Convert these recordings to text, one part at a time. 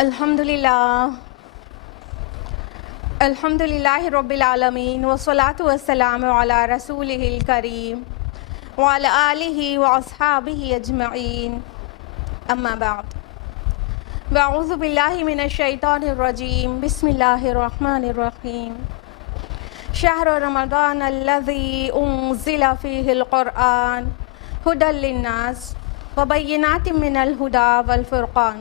الحمدللہ رب العالمین والصلاة والسلام علی رسولہ الکریم وعلی آلہ واصحابہ اجمعین، اما بعد، اعوذ باللہ من الشیطان الرجیم، بسم اللہ الرحمن الرحیم۔ شہر رمضان الذی انزل فیہ القرآن ھدی للناس وبینات من الھدی والفرقان۔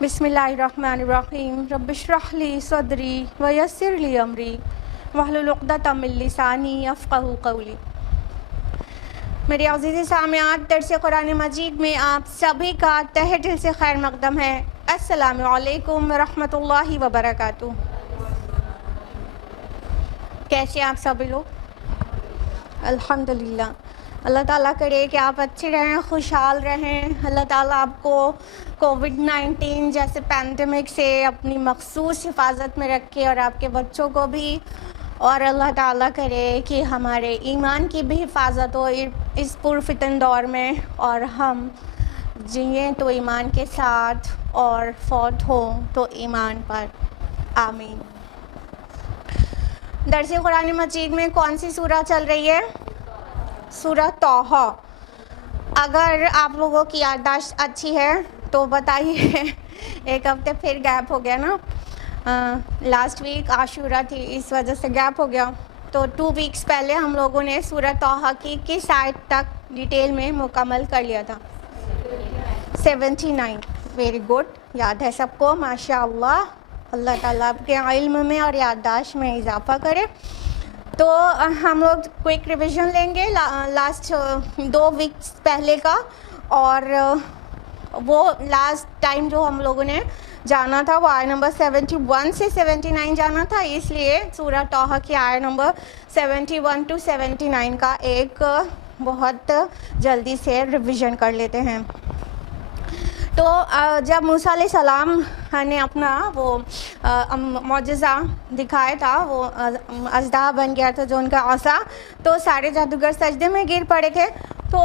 بسم اللہ الرحمن الرحیم۔ رب اشرح لی صدری ویسر لی امری واحلل عقدۃ من لسانی یفقہوا قولی۔ میرے عزیز سامعات، درس قرآن مجید میں آپ سبھی کا تہہ دل سے خیر مقدم ہے۔ السلام علیکم ورحمۃ اللہ وبرکاتہ۔ کیسے آپ سبھی لوگ؟ الحمدللہ۔ اللہ تعالیٰ کرے کہ آپ اچھے رہیں، خوشحال رہیں۔ اللہ تعالیٰ آپ کو کووڈ-19 جیسے پینڈیمک سے اپنی مخصوص حفاظت میں رکھے اور آپ کے بچوں کو بھی، اور اللہ تعالیٰ کرے کہ ہمارے ایمان کی بھی حفاظت ہو اس پرفتن دور میں، اور ہم جئیں تو ایمان کے ساتھ اور فوت ہوں تو ایمان پر، آمین۔ درس قرآن مجید میں کون سی سورہ چل رہی ہے؟ سورہ طٰہٰ۔ اگر آپ لوگوں کی یادداشت اچھی ہے تو بتائیے، ایک ہفتے پھر گیپ ہو گیا نا، لاسٹ ویک عاشورہ تھی، اس وجہ سے گیپ ہو گیا۔ تو 2 ویکس پہلے ہم لوگوں نے سورہ طٰہٰ کی کس آیت تک ڈیٹیل میں مکمل کر لیا تھا؟ 79۔ ویری گڈ، یاد ہے سب کو، ماشاء اللہ۔ اللہ تعالیٰ آپ کے علم میں اور یادداشت میں اضافہ کرے۔ تو ہم لوگ کوئک ریویژن لیں گے لاسٹ 2 ویکس پہلے کا، اور وہ لاسٹ ٹائم جو ہم لوگوں نے جانا تھا وہ آیت نمبر 71 سے 79 جانا تھا، اس لیے سورہ طٰہٰ کی آیت نمبر 71 to 79 کا ایک بہت جلدی سے ریویژن کر لیتے ہیں۔ تو جب موسیٰ علیہ السلام نے اپنا وہ معجزہ دکھایا تھا، وہ اژدہا بن گیا تھا جو ان کا عصا، تو سارے جادوگر سجدے میں گر پڑے تھے۔ تو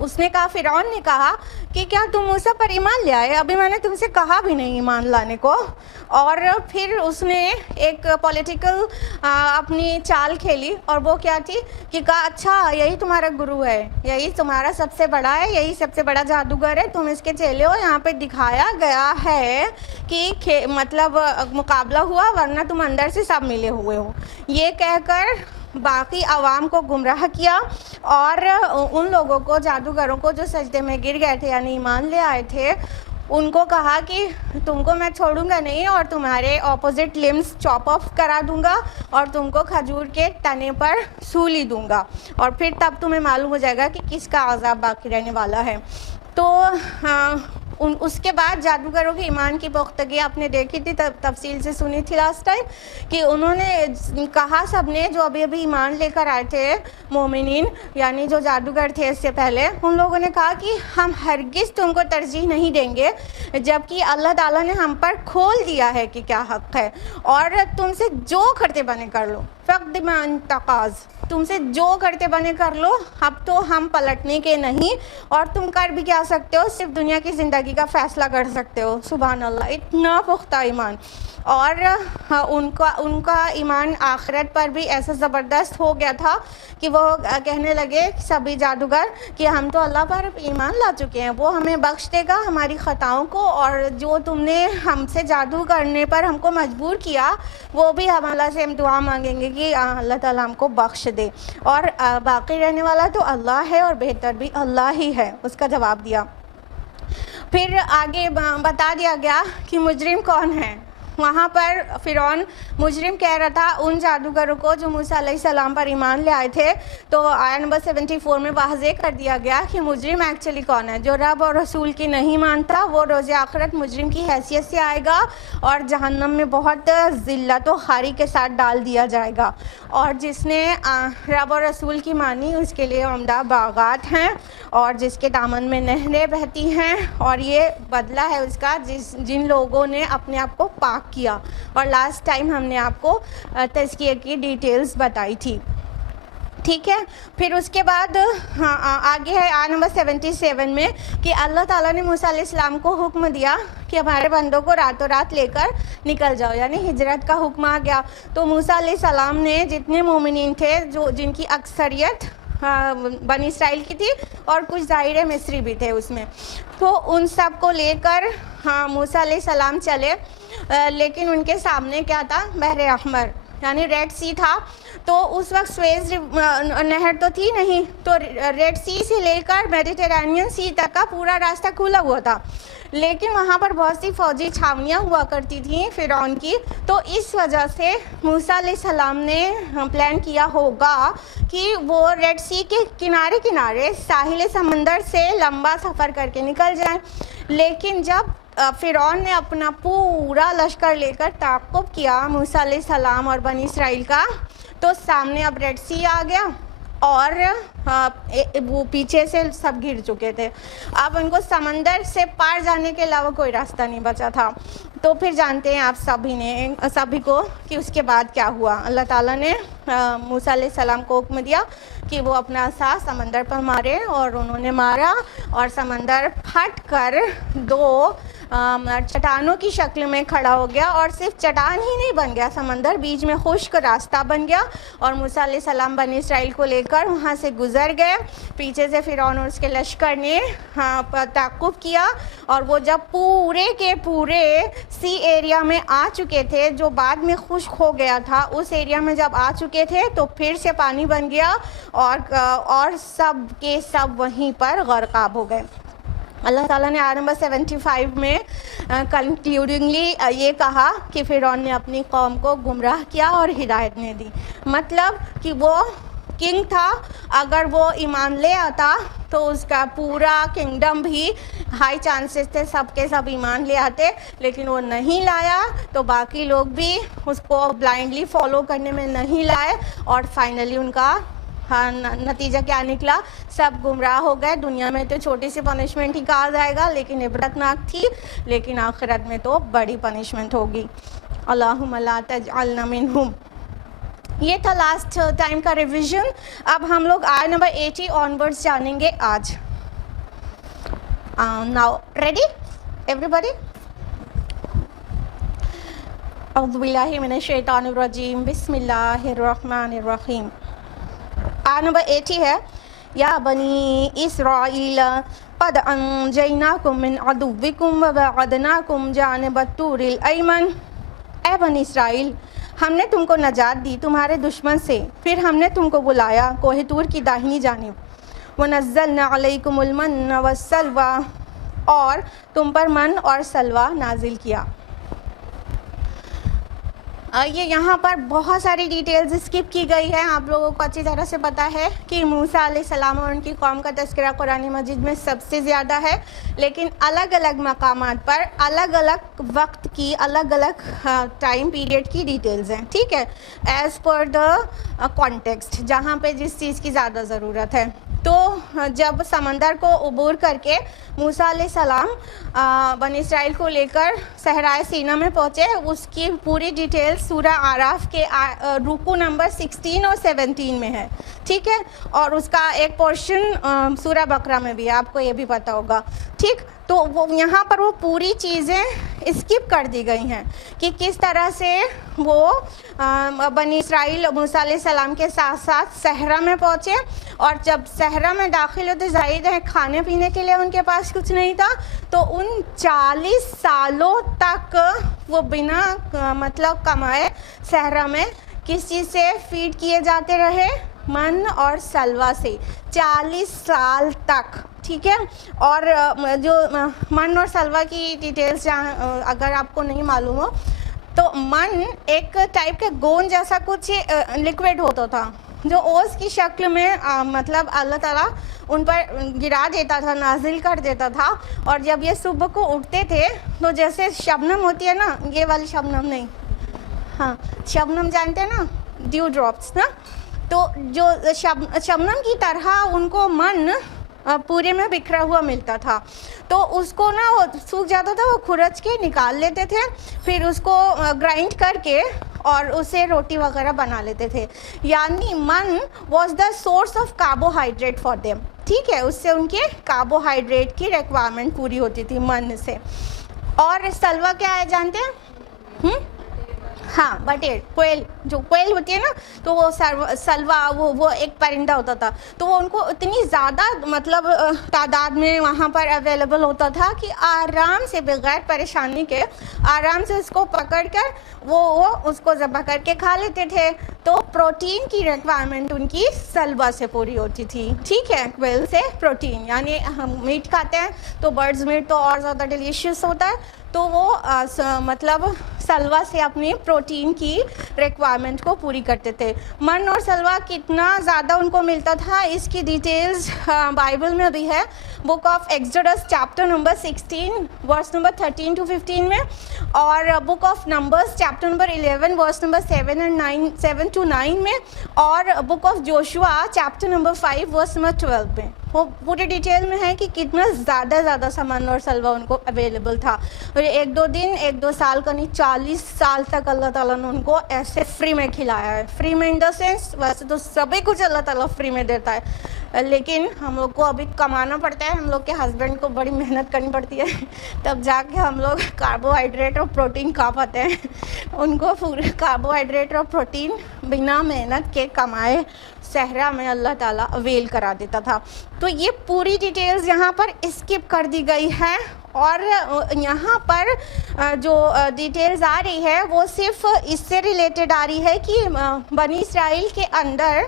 اس نے کہا، فرعون نے کہا کہ کیا تم موسیٰ پر ایمان لے آئے؟ ابھی میں نے تم سے کہا بھی نہیں ایمان لانے کو۔ اور پھر اس نے ایک پولیٹیکل اپنی چال کھیلی، اور وہ کیا تھی کہ کہا اچھا یہی تمہارا گرو ہے، یہی تمہارا سب سے بڑا ہے، یہی سب سے بڑا جادوگر ہے، تم اس کے چیلے ہو۔ یہاں پہ دکھایا گیا ہے کہ مطلب مقابلہ ہوا، ورنہ تم اندر سے سب ملے ہوئے ہو، یہ کہہ کر باقی عوام کو گمراہ کیا، اور ان لوگوں کو، جادوگروں کو جو سجدے میں گر گئے تھے یعنی ایمان لے آئے تھے، ان کو کہا کہ تم کو میں چھوڑوں گا نہیں، اور تمہارے اپوزٹ لمز چاپ آف کرا دوں گا، اور تم کو کھجور کے تنے پر سولی دوں گا، اور پھر تب تمہیں معلوم ہو جائے گا کہ کس کا عذاب باقی رہنے والا ہے۔ تو اس کے بعد جادوگروں کے ایمان کی پختگی آپ نے دیکھی تھی، تفصیل سے سنی تھی لاسٹ ٹائم، کہ انہوں نے کہا، سب نے جو ابھی ایمان لے کر آئے تھے مومنین، یعنی جو جادوگر تھے اس سے پہلے، ان لوگوں نے کہا کہ ہم ہرگز تم کو ترجیح نہیں دیں گے جبکہ اللہ تعالیٰ نے ہم پر کھول دیا ہے کہ کیا حق ہے، اور تم سے جو کرتے بنے کر لو، فقد ما انتقاض، تم سے جو کرتے بنے کر لو، اب تو ہم پلٹنے کے نہیں، اور تم کر بھی کیا سکتے ہو، صرف دنیا کی زندگی کا فیصلہ کر سکتے ہو۔ سبحان اللہ، اتنا پختہ ایمان۔ اور ان کا ایمان آخرت پر بھی ایسا زبردست ہو گیا تھا کہ وہ کہنے لگے سبھی جادوگر کہ ہم تو اللہ پر ایمان لا چکے ہیں، وہ ہمیں بخش دے گا ہماری خطاؤں کو، اور جو تم نے ہم سے جادو کرنے پر ہم کو مجبور کیا، وہ بھی ہم اللہ سے دعا مانگیں گے کہ اللہ تعالیٰ ہم کو بخش دے، اور باقی رہنے والا تو اللہ ہے، اور بہتر بھی اللہ ہی ہے، اس کا جواب دیا۔ پھر آگے بتا دیا گیا کہ مجرم کون ہے۔ وہاں پر فرعون مجرم کہہ رہا تھا ان جادوگروں کو جو موسیٰ علیہ السلام پر ایمان لے آئے تھے، تو آیت نمبر 74 میں واضح کر دیا گیا کہ مجرم ایکچولی کون ہے۔ جو رب اور رسول کی نہیں مانتا وہ روز آخرت مجرم کی حیثیت سے آئے گا، اور جہنم میں بہت ذلت و خواری کے ساتھ ڈال دیا جائے گا، اور جس نے رب اور رسول کی مانی اس کے لیے عمدہ باغات ہیں، اور جس کے دامن میں نہریں بہتی ہیں، اور یہ بدلہ ہے اس کا جن لوگوں نے اپنے آپ کو پاک کیا۔ اور لاسٹ ٹائم ہم نے آپ کو تزکیے کی ڈیٹیلز بتائی تھی، ٹھیک ہے. پھر اس کے بعد آگے ہے آیت نمبر 77 میں کہ اللہ تعالیٰ نے موسیٰ علیہ السلام کو حکم دیا کہ ہمارے بندوں کو راتوں رات لے کر نکل جاؤ، یعنی ہجرت کا حکم آ گیا. تو موسیٰ علیہ السلام نے جتنے مومنین تھے جن کی اکثریت بنی اسرائیل کی تھی اور کچھ ظاہر مصری بھی تھے اس میں، تو ان سب کو لے کر موسیٰ علیہ السلام چلے. لیکن ان کے سامنے کیا تھا؟ بحر احمر یعنی ریڈ سی تھا. تو اس وقت سویز نہر تو تھی نہیں، تو ریڈ سی سے لے کر میڈیٹرینین سی تک کا پورا راستہ کھلا ہوا تھا. لیکن وہاں پر بہت سی فوجی چھاونیاں ہوا کرتی تھیں فرعون کی. تو اس وجہ سے موسیٰ علیہ السلام نے پلان کیا ہوگا کہ وہ ریڈ سی کے کنارے کنارے ساحل سمندر سے لمبا سفر کر کے نکل جائیں. لیکن جب فرعون نے اپنا پورا لشکر لے کر تعاقب کیا موسیٰ علیہ السلام اور بنی اسرائیل کا، تو سامنے اب ریڈ سی آ گیا اور وہ پیچھے سے سب گر چکے تھے. اب ان کو سمندر سے پار جانے کے علاوہ کوئی راستہ نہیں بچا تھا. تو پھر جانتے ہیں آپ سبھی کو کہ اس کے بعد کیا ہوا. اللہ تعالیٰ نے موسیٰ علیہ السلام کو حکم دیا کہ وہ اپنا عصا سمندر پر مارے، اور انہوں نے مارا اور سمندر پھٹ کر دو چٹانوں کی شکل میں کھڑا ہو گیا. اور صرف چٹان ہی نہیں بن گیا، سمندر بیچ میں خشک راستہ بن گیا. اور موسیٰ علیہ السلام بنی اسرائیل کو لے کر وہاں سے گزر گئے. پیچھے سے فرعون اور اس کے لشکر نے تعاقب کیا، اور وہ جب پورے کے پورے سی ایریا میں آ چکے تھے جو بعد میں خشک ہو گیا تھا، اس ایریا میں جب آ چکے تھے تو پھر سے پانی بن گیا اور سب کے سب وہیں پر غرقاب ہو گئے. اللہ تعالیٰ نے آیت نمبر 75 میں کنکلیوڈنگلی یہ کہا کہ فرعون نے اپنی قوم کو گمراہ کیا اور ہدایت نہیں دی. مطلب کہ وہ کنگ تھا، اگر وہ ایمان لے آتا تو اس کا پورا کنگڈم بھی ہائی چانسز تھے سب کے سب ایمان لے آتے. لیکن وہ نہیں لایا تو باقی لوگ بھی اس کو بلائنڈلی فالو کرنے میں نہیں لائے، اور فائنلی ان کا نتیجہ کیا نکلا؟ سب گمراہ ہو گئے. دنیا میں تو چھوٹی سی پنشمنٹ ہی کہا جائے گا لیکن عبرتناک تھی، لیکن آخرت میں تو بڑی پنشمنٹ ہوگی. اللہم لا تجعلنا منہم. یہ تھا لاسٹ ٹائم کا ریویژن. اب ہم لوگ آیت نمبر 80 آنورڈز جانیں گے آج. Now ready every body? اعوذ باللہ من الشیطان الرجیم، بسم اللہ الرحمن الرحیم. آیت نمبر 80 ہے، یا بنی اسرائیل قد انجیناکم من عدوکم وبعدناکم جانب الطور الایمن. اے بنی اسرائیل، ہم نے تم کو نجات دی تمہارے دشمن سے، پھر ہم نے تم کو بلایا کوہ طور کی داہنی جانب. ونزلنا علیکم المن والسلوی، اور تم پر من اور سلوہ نازل کیا. یہ یہاں پر بہت ساری ڈیٹیلز اسکپ کی گئی ہے. آپ لوگوں کو اچھی طرح سے پتہ ہے کہ موسیٰ علیہ السلام اور ان کی قوم کا تذکرہ قرآن مجید میں سب سے زیادہ ہے، لیکن الگ الگ مقامات پر الگ الگ وقت کی الگ الگ ٹائم پیریڈ کی ڈیٹیلز ہیں. ٹھیک ہے، ایز پر دا کانٹیکسٹ، جہاں پہ جس چیز کی زیادہ ضرورت ہے. تو جب سمندر کو عبور کر کے موسیٰ علیہ السلام بنی اسرائیل کو لے کر صحرائے سینا میں پہنچے، اس کی پوری ڈیٹیل سورہ اعراف کے رکوع نمبر 16 اور 17 میں ہے. ٹھیک ہے، اور اس کا ایک پورشن سورہ بقرہ میں بھی ہے، آپ کو یہ بھی پتہ ہوگا. ٹھیک، تو وہ یہاں پر وہ پوری چیزیں اسکپ کر دی گئی ہیں کہ کس طرح سے وہ بنی اسرائیل موسیٰ علیہ السلام کے ساتھ ساتھ صحرا میں پہنچے. اور جب صحرا میں داخل ہوتے ظاہر ہے کھانے پینے کے لیے ان کے پاس کچھ نہیں تھا، تو ان 40 سالوں تک وہ بنا مطلب کمائے صحرا میں کس چیز سے فیڈ کیے جاتے رہے؟ من اور سلوہ سے 40 سال تک. ٹھیک ہے، اور جو من اور سلوہ کی ڈیٹیلز اگر آپ کو نہیں معلوم ہو تو من ایک ٹائپ کے گون جیسا کچھ لیکوڈ ہوتا تھا جو اوس کی شکل میں مطلب اللہ تعالیٰ ان پر گرا دیتا تھا، نازل کر دیتا تھا. اور جب یہ صبح کو اٹھتے تھے تو جیسے شبنم ہوتی ہے نا، یہ والی شبنم نہیں، ہاں شبنم جانتے ہیں نا، ڈیو ڈراپس نا، تو جو شبنم کی طرح ان کو من پورے میں بکھرا ہوا ملتا تھا، تو اس کو نا وہ سوکھ جاتا تھا، وہ کھرچ کے نکال لیتے تھے، پھر اس کو گرائنڈ کر کے اور اسے روٹی وغیرہ بنا لیتے تھے. یعنی من was the source of carbohydrate for them. ٹھیک ہے، اس سے ان کے کاربوہائیڈریٹ کی ریکوائرمنٹ پوری ہوتی تھی من سے. اور سلوا کیا ہے جانتے ہیں؟ ہاں، بٹیر، کوئل، جو کوئل ہوتی ہے نا، تو وہ سلوا وہ ایک پرندہ ہوتا تھا، تو وہ ان کو اتنی زیادہ مطلب تعداد میں وہاں پر اویلیبل ہوتا تھا کہ آرام سے بغیر پریشانی کے آرام سے اس کو پکڑ کر وہ اس کو ذبح کر کے کھا لیتے تھے. تو پروٹین کی ریکوائرمنٹ ان کی سلوا سے پوری ہوتی تھی. ٹھیک ہے، کوئل سے پروٹین، یعنی ہم میٹ کھاتے ہیں تو برڈز میٹ تو اور زیادہ ڈیلیشیس ہوتا ہے، تو وہ مطلب سلوا سے اپنی پروٹین کی ریکوائرمنٹ کو پوری کرتے تھے. من اور سلوا کتنا زیادہ ان کو ملتا تھا اس کی ڈیٹیلز بائبل میں بھی ہے. Book of Exodus chapter number 16 verse number 13 to 15 میں، اور book of Numbers chapter number 11 verse number 7 to 9 میں، اور book of Joshua chapter number 5 verse number 12 میں. وہ پورے ڈیٹیل میں ہے کہ کتنا زیادہ سامان اور سلوا ان کو اویلیبل تھا. اور ایک دو دن، ایک دو سال کا نہیں، 40 سال تک اللہ تعالیٰ نے ان کو ایسے فری میں کھلایا ہے. فری میں ان دا سینس، ویسے تو سبھی کچھ اللہ تعالیٰ فری میں دیتا ہے، لیکن ہم لوگ کو ابھی کمانا پڑتا ہے، ہم لوگ کے ہسبینڈ کو بڑی محنت کرنی پڑتی ہے، تب جا کے ہم لوگ کاربوہائیڈریٹ اور پروٹین کھا پاتے ہیں. ان کو پورے کاربوہائیڈریٹ اور پروٹین بنا محنت کے کمائے صحرا میں اللہ تعالیٰ اویل کرا دیتا تھا. تو یہ پوری ڈیٹیلز یہاں پر اسکپ کر دی گئی ہے، اور یہاں پر جو ڈیٹیلز آ رہی ہے وہ صرف اس سے ریلیٹڈ آ رہی ہے کہ بنی اسرائیل کے اندر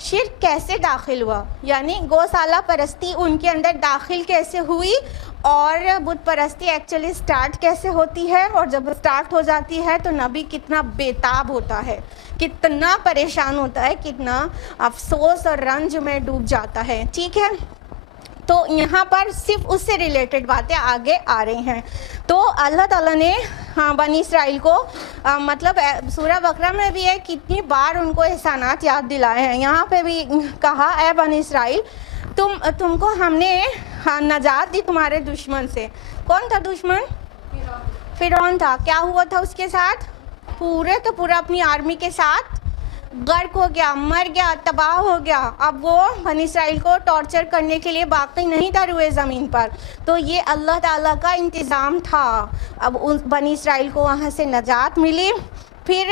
شرک کیسے داخل ہوا، یعنی گوشالہ پرستی ان کے اندر داخل کیسے ہوئی، اور بت پرستی ایکچولی سٹارٹ کیسے ہوتی ہے، اور جب سٹارٹ ہو جاتی ہے تو نبی کتنا بیتاب ہوتا ہے، کتنا پریشان ہوتا ہے، کتنا افسوس اور رنج میں ڈوب جاتا ہے. ٹھیک ہے، تو یہاں پر صرف اس سے ریلیٹڈ باتیں آگے آ رہی ہیں. تو اللہ تعالیٰ نے بنی اسرائیل کو مطلب سورہ بقرہ میں بھی ہے کتنی بار ان کو احسانات یاد دلائے ہیں. یہاں پہ بھی کہا، اے بنی اسرائیل، تم کو ہم نے نجات دی تمہارے دشمن سے. کون تھا دشمن؟ فرعون تھا. کیا ہوا تھا اس کے ساتھ؟ پورا اپنی آرمی کے ساتھ غرق ہو گیا، مر گیا، تباہ ہو گیا. اب وہ بنی اسرائیل کو ٹارچر کرنے کے لیے باقی نہیں تھا روئے زمین پر. تو یہ اللہ تعالیٰ کا انتظام تھا. اب بنی اسرائیل کو وہاں سے نجات ملی. پھر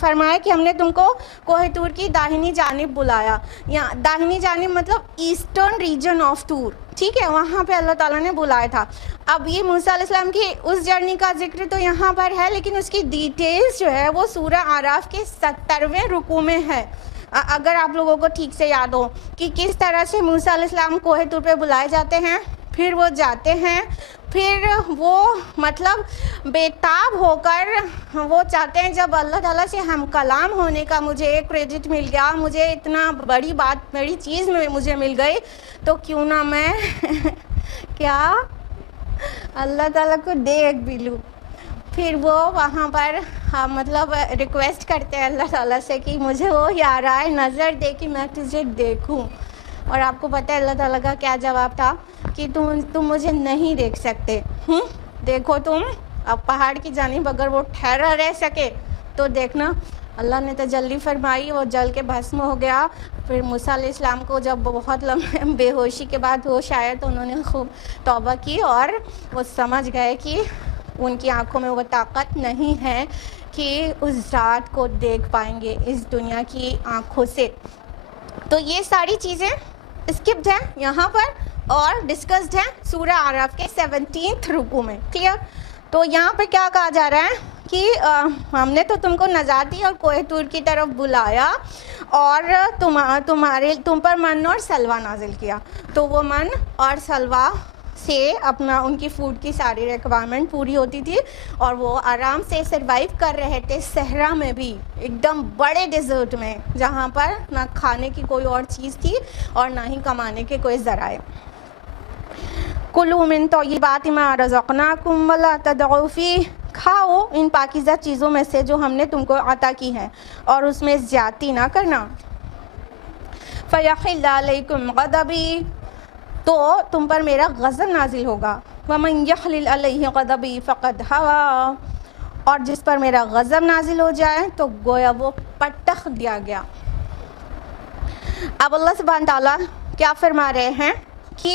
فرمایا کہ ہم نے تم کو کوہ طور کی داہنی جانب بلایا. یہاں داہنی جانب مطلب ایسٹرن ریجن آف طور. ٹھیک ہے، وہاں پہ اللہ تعالیٰ نے بلایا تھا. اب یہ موسیٰ علیہ السلام کی اس جرنی کا ذکر تو یہاں پر ہے، لیکن اس کی ڈیٹیلز جو ہے وہ سورہ اعراف کے 70ویں رکوع میں ہے. اگر آپ لوگوں کو ٹھیک سے یاد ہو کہ کس طرح سے موسیٰ علیہ السلام کوہ طور پہ بلائے جاتے ہیں، پھر وہ جاتے ہیں، پھر وہ مطلب بیتاب ہو کر وہ چاہتے ہیں جب اللہ تعالیٰ سے ہم کلام ہونے کا مجھے ایک کریڈٹ مل گیا، مجھے اتنا بڑی بات، بڑی چیز مجھے مل گئی، تو کیوں نہ میں کیا اللہ تعالیٰ کو دیکھ بھی لوں. پھر وہ وہاں پر مطلب ریکویسٹ کرتے ہیں اللہ تعالیٰ سے کہ مجھے وہ یارائے نظر دے کہ میں تجھے دیکھوں. اور آپ کو پتہ ہے اللہ تعالیٰ کا کیا جواب تھا کہ تم مجھے نہیں دیکھ سکتے. دیکھو تم اب پہاڑ کی جانب اگر وہ ٹھہرا رہ سکے تو دیکھنا. اللہ نے تجلی فرمائی، وہ جل کے بھسم ہو گیا. پھر موسیٰ علیہ السلام کو جب بہت لمبے بے ہوشی کے بعد ہوش آیا تو انہوں نے خوب توبہ کی، اور وہ سمجھ گئے کہ ان کی آنکھوں میں وہ طاقت نہیں ہے کہ اس ذات کو دیکھ پائیں گے اس دنیا کی آنکھوں سے. تو یہ ساری چیزیں اسکپڈ ہیں یہاں پر اور ڈسکسڈ ہیں سورہ اعراف کے 17 رکوع میں. کلیئر؟ تو یہاں پہ کیا کہا جا رہا ہے کہ ہم نے تو تم کو نجات دی اور کوہ طور کی طرف بلایا، اور تم پر من اور سلوا نازل کیا. تو وہ من اور سلوا سے اپنا ان کی فوڈ کی ساری ریکوائرمنٹ پوری ہوتی تھی، اور وہ آرام سے سروائیو کر رہے تھے صحرا میں بھی، ایک دم بڑے ڈیزرٹ میں جہاں پر نہ کھانے کی کوئی اور چیز تھی اور نہ ہی کمانے کے کوئی ذرائع. کلوا من طیبات ما رزقناکم ولا تطغوا فیہ، کھاؤ ان پاکیزہ چیزوں میں سے جو ہم نے تم کو عطا کی ہیں اور اس میں زیادتی نہ کرنا. فیحل علیکم غضبی، تو تم پر میرا غضب نازل ہوگا. وَمَن يَحْلِلْ عَلَيْهِ غَضَبِي فَقَدْ هَوَىٰ، اور جس پر میرا غضب نازل ہو جائے تو گویا وہ پٹخ دیا گیا. اب اللہ سبحانہ تعالیٰ کیا فرما رہے ہیں کہ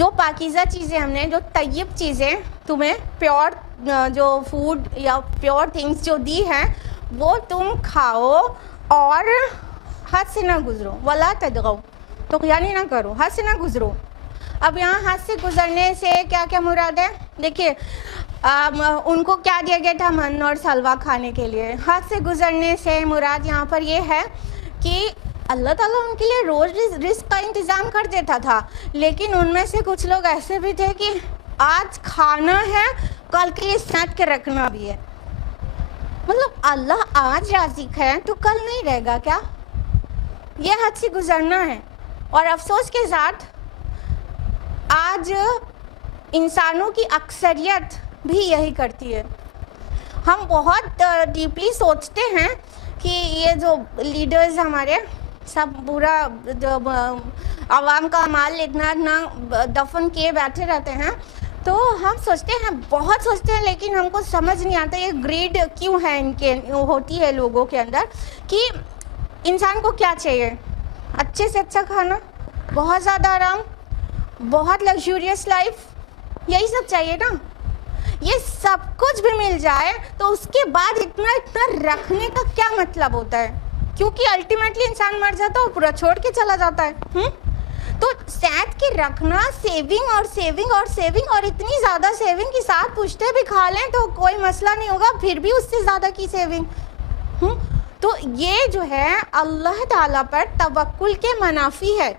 جو پاکیزہ چیزیں ہم نے، جو طیب چیزیں تمہیں پیور جو فوڈ یا پیور تھنگس جو دی ہیں وہ تم کھاؤ اور حد سے نہ گزرو. وَلَا تَطْغَوْا، طغیانی نہ کرو، حد سے نہ گزرو. اب یہاں حد سے گزرنے سے کیا کیا مراد ہے؟ دیکھیے ان کو کیا دیا گیا تھا؟ من اور سلوا کھانے کے لیے. حد سے گزرنے سے مراد یہاں پر یہ ہے کہ اللہ تعالیٰ ان کے لیے روز رزق کا انتظام کر دیتا تھا، لیکن ان میں سے کچھ لوگ ایسے بھی تھے کہ آج کھانا ہے کل کے لیے سینٹ کے رکھنا بھی ہے. مطلب اللہ آج رازق ہے تو کل نہیں رہے گا کیا؟ یہ حد سے گزرنا ہے. اور افسوس کے ساتھ آج انسانوں کی اکثریت بھی یہی کرتی ہے. ہم بہت ڈیپلی سوچتے ہیں کہ یہ جو لیڈرز ہمارے سب پورا عوام کا مال اتنا دفن کیے بیٹھے رہتے ہیں، تو ہم سوچتے ہیں، بہت سوچتے ہیں، لیکن ہم کو سمجھ نہیں آتا یہ گریڈ کیوں ہے ان کے ہوتی ہے لوگوں کے اندر. کہ انسان کو کیا چاہیے؟ اچھے سے اچھا کھانا، بہت زیادہ آرام، بہت لگژریس لائف، یہی سب چاہیے نا. یہ سب کچھ بھی مل جائے تو اس کے بعد اتنا رکھنے کا کیا مطلب ہوتا ہے؟ کیونکہ الٹیمیٹلی انسان مر جاتا ہے اور پورا چھوڑ کے چلا جاتا ہے. تو سینٹ کے رکھنا، سیونگ اور سیونگ اور سیونگ، اور اتنی زیادہ سیونگ کے ساتھ پوچھتے بھی کھا لیں تو کوئی مسئلہ نہیں ہوگا، پھر بھی اس سے زیادہ کی سیونگ. تو یہ جو ہے اللہ تعالیٰ پر توکل کے منافی ہے.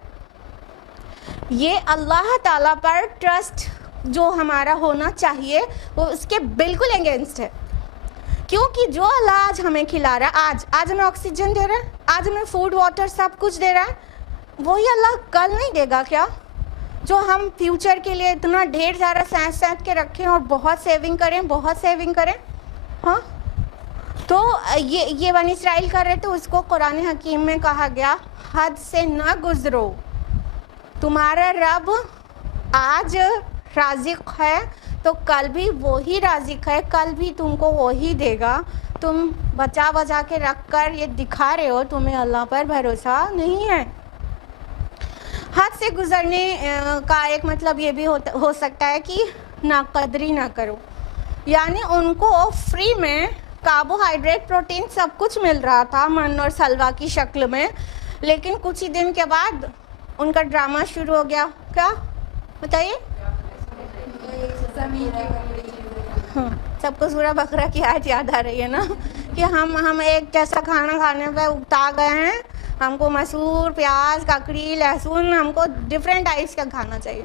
یہ اللہ تعالیٰ پر ٹرسٹ جو ہمارا ہونا چاہیے وہ اس کے بالکل اگینسٹ ہے. کیونکہ جو اللہ آج ہمیں کھلا رہا ہے، آج ہمیں آکسیجن دے رہا ہے، آج ہمیں فوڈ واٹر سب کچھ دے رہا ہے، وہی اللہ کل نہیں دے گا کیا؟ جو ہم فیوچر کے لیے اتنا ڈھیر سارا سینٹ کے رکھیں اور بہت سیونگ کریں. ہاں، تو یہ بنی اسرائیل کر رہے تو اس کو قرآن حکیم میں کہا گیا حد سے نہ گزرو. تمہارا رب آج رازق ہے تو کل بھی وہی رازق ہے، کل بھی تم کو وہی دے گا. تم بچا کے رکھ کر یہ دکھا رہے ہو تمہیں اللہ پر بھروسہ نہیں ہے. حد سے گزرنے کا ایک مطلب یہ بھی ہو سکتا ہے کہ ناقدری نہ کرو. یعنی ان کو فری میں کاربوہائیڈریٹ، پروٹین سب کچھ مل رہا تھا من اور سلوا کی شکل میں، لیکن کچھ ہی دن کے بعد ان کا ڈرامہ شروع ہو گیا. کیا بتائیے؟ سب کو سورہ بقرہ کی آیت یاد آ رہی ہے نا کہ ہم ایک جیسا کھانا کھانے پہ اکتا گئے ہیں. ہم کو مسور، پیاز، ککڑی، لہسن، ہم کو ڈفرینٹ ٹائپس کا کھانا چاہیے.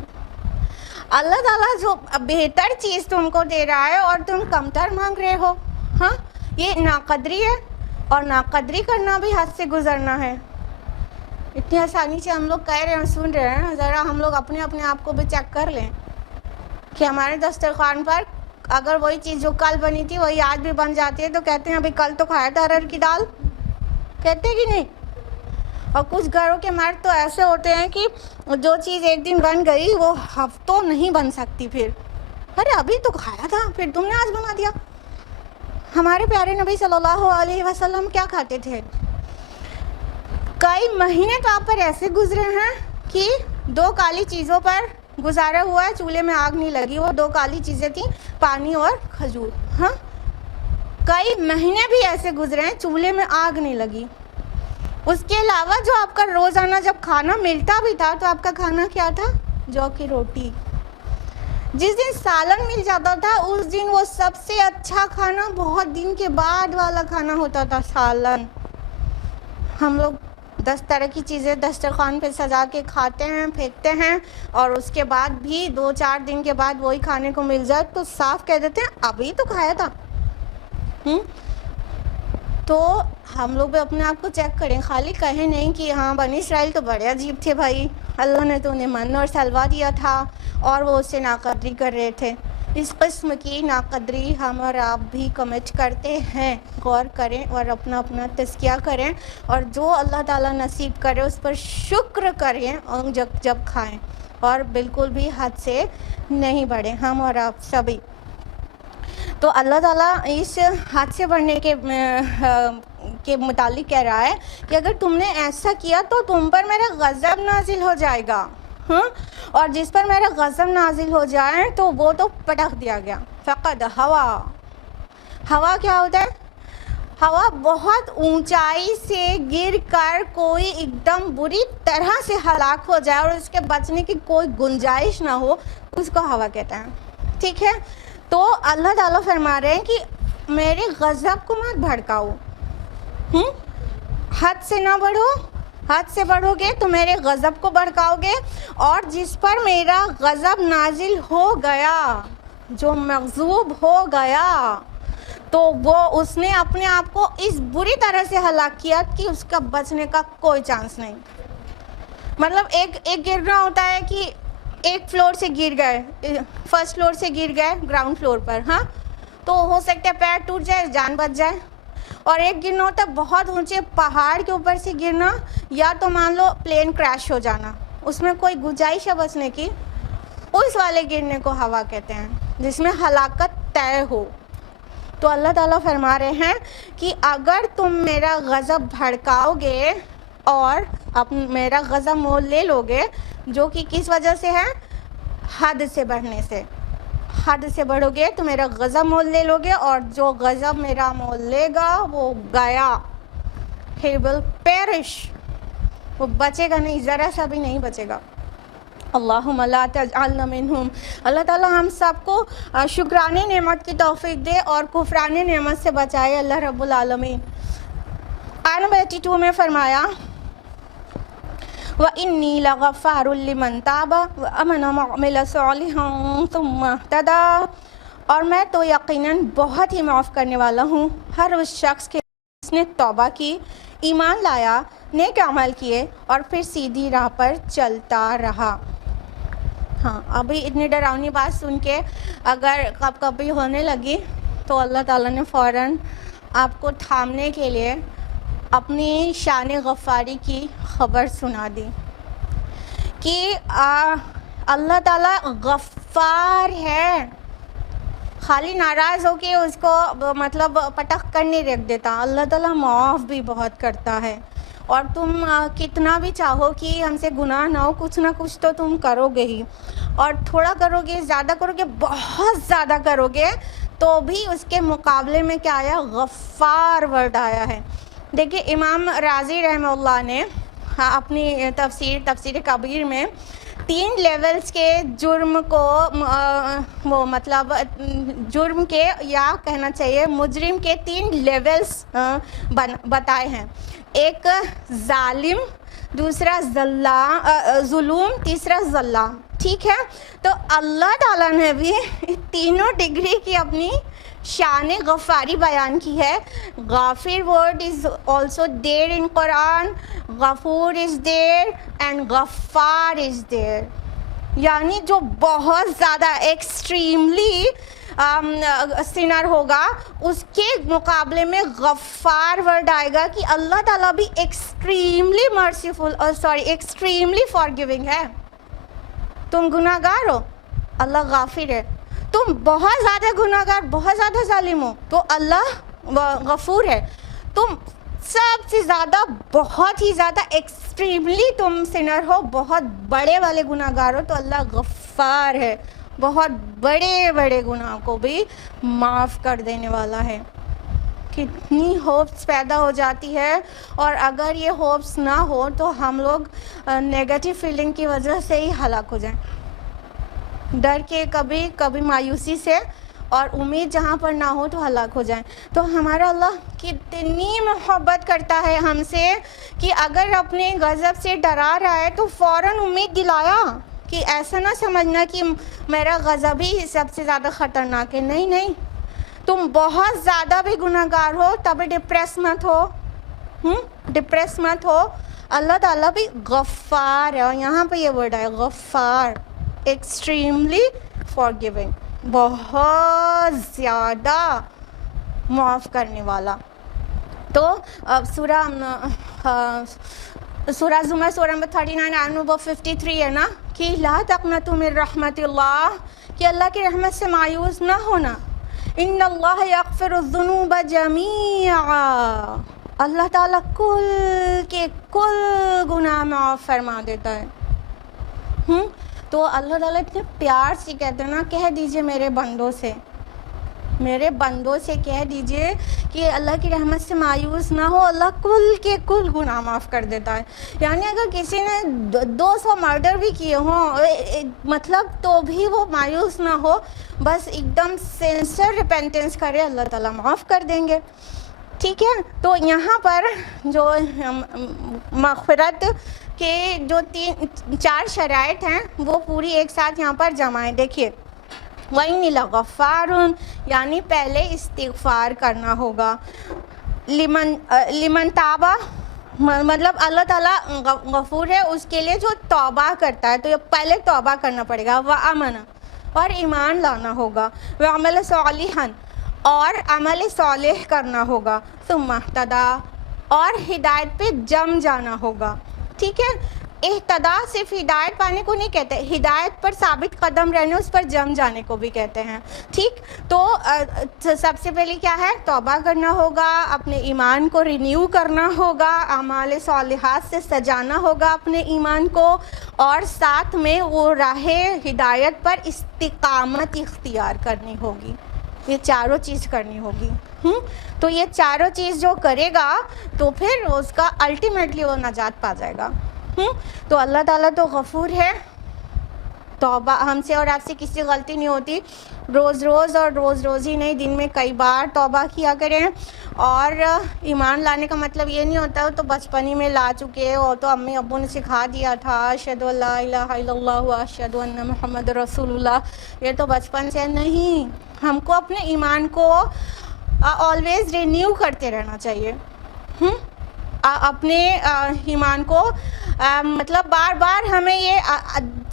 اللہ تعالیٰ جو بہتر چیز تم کو دے رہا ہے اور تم کمتر مانگ رہے ہو. ہاں، یہ ناقدری ہے، اور ناقدری کرنا بھی حد سے گزرنا ہے. اتنی آسانی سے ہم لوگ کہہ رہے ہیں، سن رہے ہیں، ذرا ہم لوگ اپنے آپ کو بھی چیک کر لیں کہ ہمارے دسترخوان پر اگر وہی چیز جو کل بنی تھی وہی آج بھی بن جاتی ہے تو کہتے ہیں ابھی کل تو کھایا تھا ارہر کی دال، کہتے کہ نہیں؟ اور کچھ گھروں کے مرد تو ایسے ہوتے ہیں کہ جو چیز ایک دن بن گئی وہ ہفتوں نہیں بن سکتی. پھر ارے ابھی تو کھایا تھا، پھر تم نے آج بنا دیا. ہمارے پیارے نبی صلی اللہ علیہ وسلم کیا کھاتے تھے؟ کئی مہینے تو آپ پر ایسے گزرے ہیں کہ 2 کالی چیزوں پر گزارا ہوا ہے، چولہے میں آگ نہیں لگی. وہ 2 کالی چیزیں تھیں، پانی اور کھجور. ہاں، کئی مہینے بھی ایسے گزرے ہیں چولہے میں آگ نہیں لگی. اس کے علاوہ جو آپ کا روزانہ جب کھانا ملتا بھی تھا تو آپ کا کھانا کیا تھا؟ جو کی روٹی. جس دن سالن مل جاتا تھا اس دن وہ سب سے اچھا کھانا بہت دن کے بعد والا کھانا ہوتا تھا، سالن. ہم لوگ 10 طرح کی چیزیں دسترخوان پہ سجا کے کھاتے ہیں، پھینکتے ہیں، اور اس کے بعد بھی 2-4 دن کے بعد وہی کھانے کو مل جائے تو صاف کہہ دیتے ہیں ابھی تو کھایا تھا. تو ہم لوگ بھی اپنے آپ کو چیک کریں، خالی کہیں نہیں کہ ہاں بنی اسرائیل تو بڑے عجیب تھے بھائی، اللہ نے تو انہیں من اور سلوا دیا تھا اور وہ اس سے ناقدری کر رہے تھے. اس قسم کی ناقدری ہم اور آپ بھی کمٹ کرتے ہیں. غور کریں اور اپنا اپنا تزکیہ کریں, اور جو اللہ تعالیٰ نصیب کرے اس پر شکر کریں اور جب کھائیں, اور بالکل بھی حد سے نہیں بڑھیں ہم اور آپ سبھی. تو اللہ تعالیٰ اس حد سے بڑھنے کے متعلق کہہ رہا ہے کہ اگر تم نے ایسا کیا تو تم پر میرا غضب نازل ہو جائے گا. اور جس پر میرا غضب نازل ہو جائے تو وہ تو پٹخ دیا گیا. فقد ہوا کیا ہوتا ہے؟ ہوا بہت اونچائی سے گر کر کوئی ایک دم بری طرح سے ہلاک ہو جائے اور اس کے بچنے کی کوئی گنجائش نہ ہو, اس کو ہوا کہتے ہیں. ٹھیک ہے, تو اللہ تعالیٰ فرما رہے ہیں کہ میرے غضب کو مت بھڑکاؤ, حد سے نہ بڑھو. حد سے بڑھو گے تو میرے غضب کو بھڑکاؤ گے, اور جس پر میرا غضب نازل ہو گیا, جو مغضوب ہو گیا, تو وہ اس نے اپنے آپ کو اس بری طرح سے ہلاک کیا کہ اس کا بچنے کا کوئی چانس نہیں. مطلب ایک گرنا ہوتا ہے کہ ایک فلور سے گر گئے, فرسٹ فلور سے گر گئے گراؤنڈ فلور پر, تو ہو سکتا ہے پیر ٹوٹ جائے, جان بچ جائے. اور ایک گرنا ہوتا ہے بہت اونچے پہاڑ کے اوپر سے گرنا, یا تو مان لو پلین کریش ہو جانا, اس میں کوئی گنجائش ہے بچنے کی. اس والے گرنے کو ہوا کہتے ہیں جس میں ہلاکت طے ہو. تو اللہ تعالیٰ فرما رہے ہیں کہ اگر تم میرا غضب بھڑکاؤ گے اور میرا غضب مول لے لو گے, جو کہ کس وجہ سے ہے؟ حد سے بڑھنے سے. حد سے بڑھو گے تو میرا غضب مول لے لو گے, اور جو غضب میرا مول لے گا وہ گیا, he will perish, وہ بچے گا نہیں, ذرا سا بھی نہیں بچے گا. اللہم لا تجعلنا منہم. اللہ تعالیٰ ہم سب کو شکرانے نعمت کی توفیق دے اور کفرانے نعمت سے بچائے اللہ رب العالمین. آیت نمبر 82 میں فرمایا وَإِنِّي لَغَفَّارٌ لِمَن تَابَ وَآمَنَ وَعَمِلَ صَالِحًا ثُمَّ اهْتَدَىٰ. اور میں تو یقیناً بہت ہی معاف کرنے والا ہوں ہر اس شخص کے جس نے توبہ کی, ایمان لایا, نیک عمل کیے اور پھر سیدھی راہ پر چلتا رہا. ابھی اتنی ڈراؤنی بات سن کے اگر کبھی ہونے لگی تو اللہ تعالیٰ نے فوراً آپ کو تھامنے کے لیے اپنی شان غفاری کی خبر سنا دی کہ اللہ تعالیٰ غفار ہے. خالی ناراض ہو کے اس کو مطلب پٹخ کر نہیں رکھ دیتا, اللہ تعالیٰ معاف بھی بہت کرتا ہے. اور تم کتنا بھی چاہو کہ ہم سے گناہ نہ ہو, کچھ نہ کچھ تو تم کرو گے ہی, اور تھوڑا کرو گے, زیادہ کرو گے, بہت زیادہ کرو گے, تو بھی اس کے مقابلے میں کیا آیا؟ غفار ورڈ آیا ہے. دیکھیے امام رازی رحمہ اللہ نے اپنی تفسیر کبیر میں 3 لیولز کے جرم کو وہ مطلب جرم کے یا کہنا چاہیے مجرم کے 3 لیولز بتائے ہیں. ایک ظالم, دوسرا ظلم, تیسرا ظلام. ٹھیک ہے, تو اللہ تعالیٰ نے بھی تینوں ڈگری کی اپنی شان غفاری بیان کی ہے. غافر ورڈ از آلسو دیر ان قرآن, غفور از دیر اینڈ غفار از دیر. یعنی جو بہت زیادہ ایکسٹریملی سنر ہوگا اس کے مقابلے میں غفار ورڈ آئے گا کہ اللہ تعالیٰ بھی ایکسٹریملی مرسیفل ایکسٹریملی فارگیونگ ہے. تم گناہ گار ہو, اللہ غافر ہے. تم بہت زیادہ گناہ گار, بہت زیادہ ظالم ہو, تو اللہ غفور ہے. تم سب سے زیادہ بہت ہی زیادہ ایکسٹریملی تم سنر ہو, بہت بڑے والے گناہ گار ہو, تو اللہ غفار ہے, بہت بڑے بڑے گناہ کو بھی معاف کر دینے والا ہے. کتنی ہوپس پیدا ہو جاتی ہے, اور اگر یہ ہوپس نہ ہو تو ہم لوگ نیگیٹو فیلنگ کی وجہ سے ہی ہلاک ہو جائیں, ڈر کے, کبھی مایوسی سے, اور امید جہاں پر نہ ہو تو ہلاک ہو جائیں. تو ہمارا اللہ کتنی محبت کرتا ہے ہم سے کہ اگر اپنے غضب سے ڈرا رہا ہے تو فوراً امید دلایا کہ ایسا نہ سمجھنا کہ میرا غضب ہی سب سے زیادہ خطرناک ہے. نہیں, تم بہت زیادہ بھی گناہ گار ہو تب ڈپریس مت ہو. اللہ تعالیٰ بھی غفار ہے, اور یہاں پہ یہ ورڈ ہے غفار, ایکسٹریملی فارگیونگ. بہت زیادہ معاف کرنے والا. تو سورہ زمر سورہ نمبر 39 آیت نمبر 53 ہے نا کہ لا تقنطوا من رحمت اللہ، کہ اللہ کی رحمت سے مایوس نہ ہونا. ان اللہ یغفر الذنوب جمیعا، اللہ تعالیٰ کل کے کل گناہ معاف فرما دیتا ہے. تو اللہ تعالیٰ اتنے پیار سے کہتے ہیں نا، کہہ دیجئے میرے بندوں سے کہہ دیجئے کہ اللہ کی رحمت سے مایوس نہ ہو، اللہ کل کے کل گناہ معاف کر دیتا ہے. یعنی اگر کسی نے 200 مرڈر بھی کیے ہوں مطلب تو بھی وہ مایوس نہ ہو، بس ایک دم سینسر ریپینٹنس کرے، اللہ تعالیٰ معاف کر دیں گے. ٹھیک ہے. تو یہاں پر جو مغفرت کے جو 4 شرائط ہیں وہ پوری ایک ساتھ یہاں پر جمع ہیں. دیکھیے وَإِنِّي لَغَفَّارٌ، یعنی پہلے استغفار کرنا ہوگا. لمن تابہ، مطلب اللہ تعالیٰ غفور ہے اس کے لیے جو توبہ کرتا ہے، تو یہ پہلے توبہ کرنا پڑے گا. وَآمَنَ، اور ایمان لانا ہوگا. وَعَمَلَ صَالِحًا، اور عمل صالح کرنا ہوگا. ثم اہتدیٰ، اور ہدایت پہ جم جانا ہوگا. ٹھیک ہے. اہتدا صرف ہدایت پانے کو نہیں کہتے، ہدایت پر ثابت قدم رہنے، اس پر جم جانے کو بھی کہتے ہیں. ٹھیک. تو سب سے پہلے کیا ہے؟ توبہ کرنا ہوگا، اپنے ایمان کو رینیو کرنا ہوگا، اعمال صالحات سے سجانا ہوگا اپنے ایمان کو، اور ساتھ میں وہ راہ ہدایت پر استقامت اختیار کرنی ہوگی. یہ چاروں چیز کرنی ہوگی. تو یہ چاروں چیز جو کرے گا تو پھر اس کا الٹیمیٹلی وہ نجات پا جائے گا. تو اللہ تعالیٰ تو غفور ہے. توبہ ہم سے اور آپ سے کسی غلطی نہیں ہوتی، روز ہی نہیں، دن میں کئی بار توبہ کیا کریں. اور ایمان لانے کا مطلب یہ نہیں ہوتا تو بچپن ہی میں لا چکے ہو، تو امی ابو نے سکھا دیا تھا اشہد ان لا الہ الا اللہ و اشہد ان محمد رسول اللہ، یہ تو بچپن سے نہیں. ہم کو اپنے ایمان کو آلویز رینیو کرتے رہنا چاہیے. اپنے ایمان کو مطلب بار بار ہمیں یہ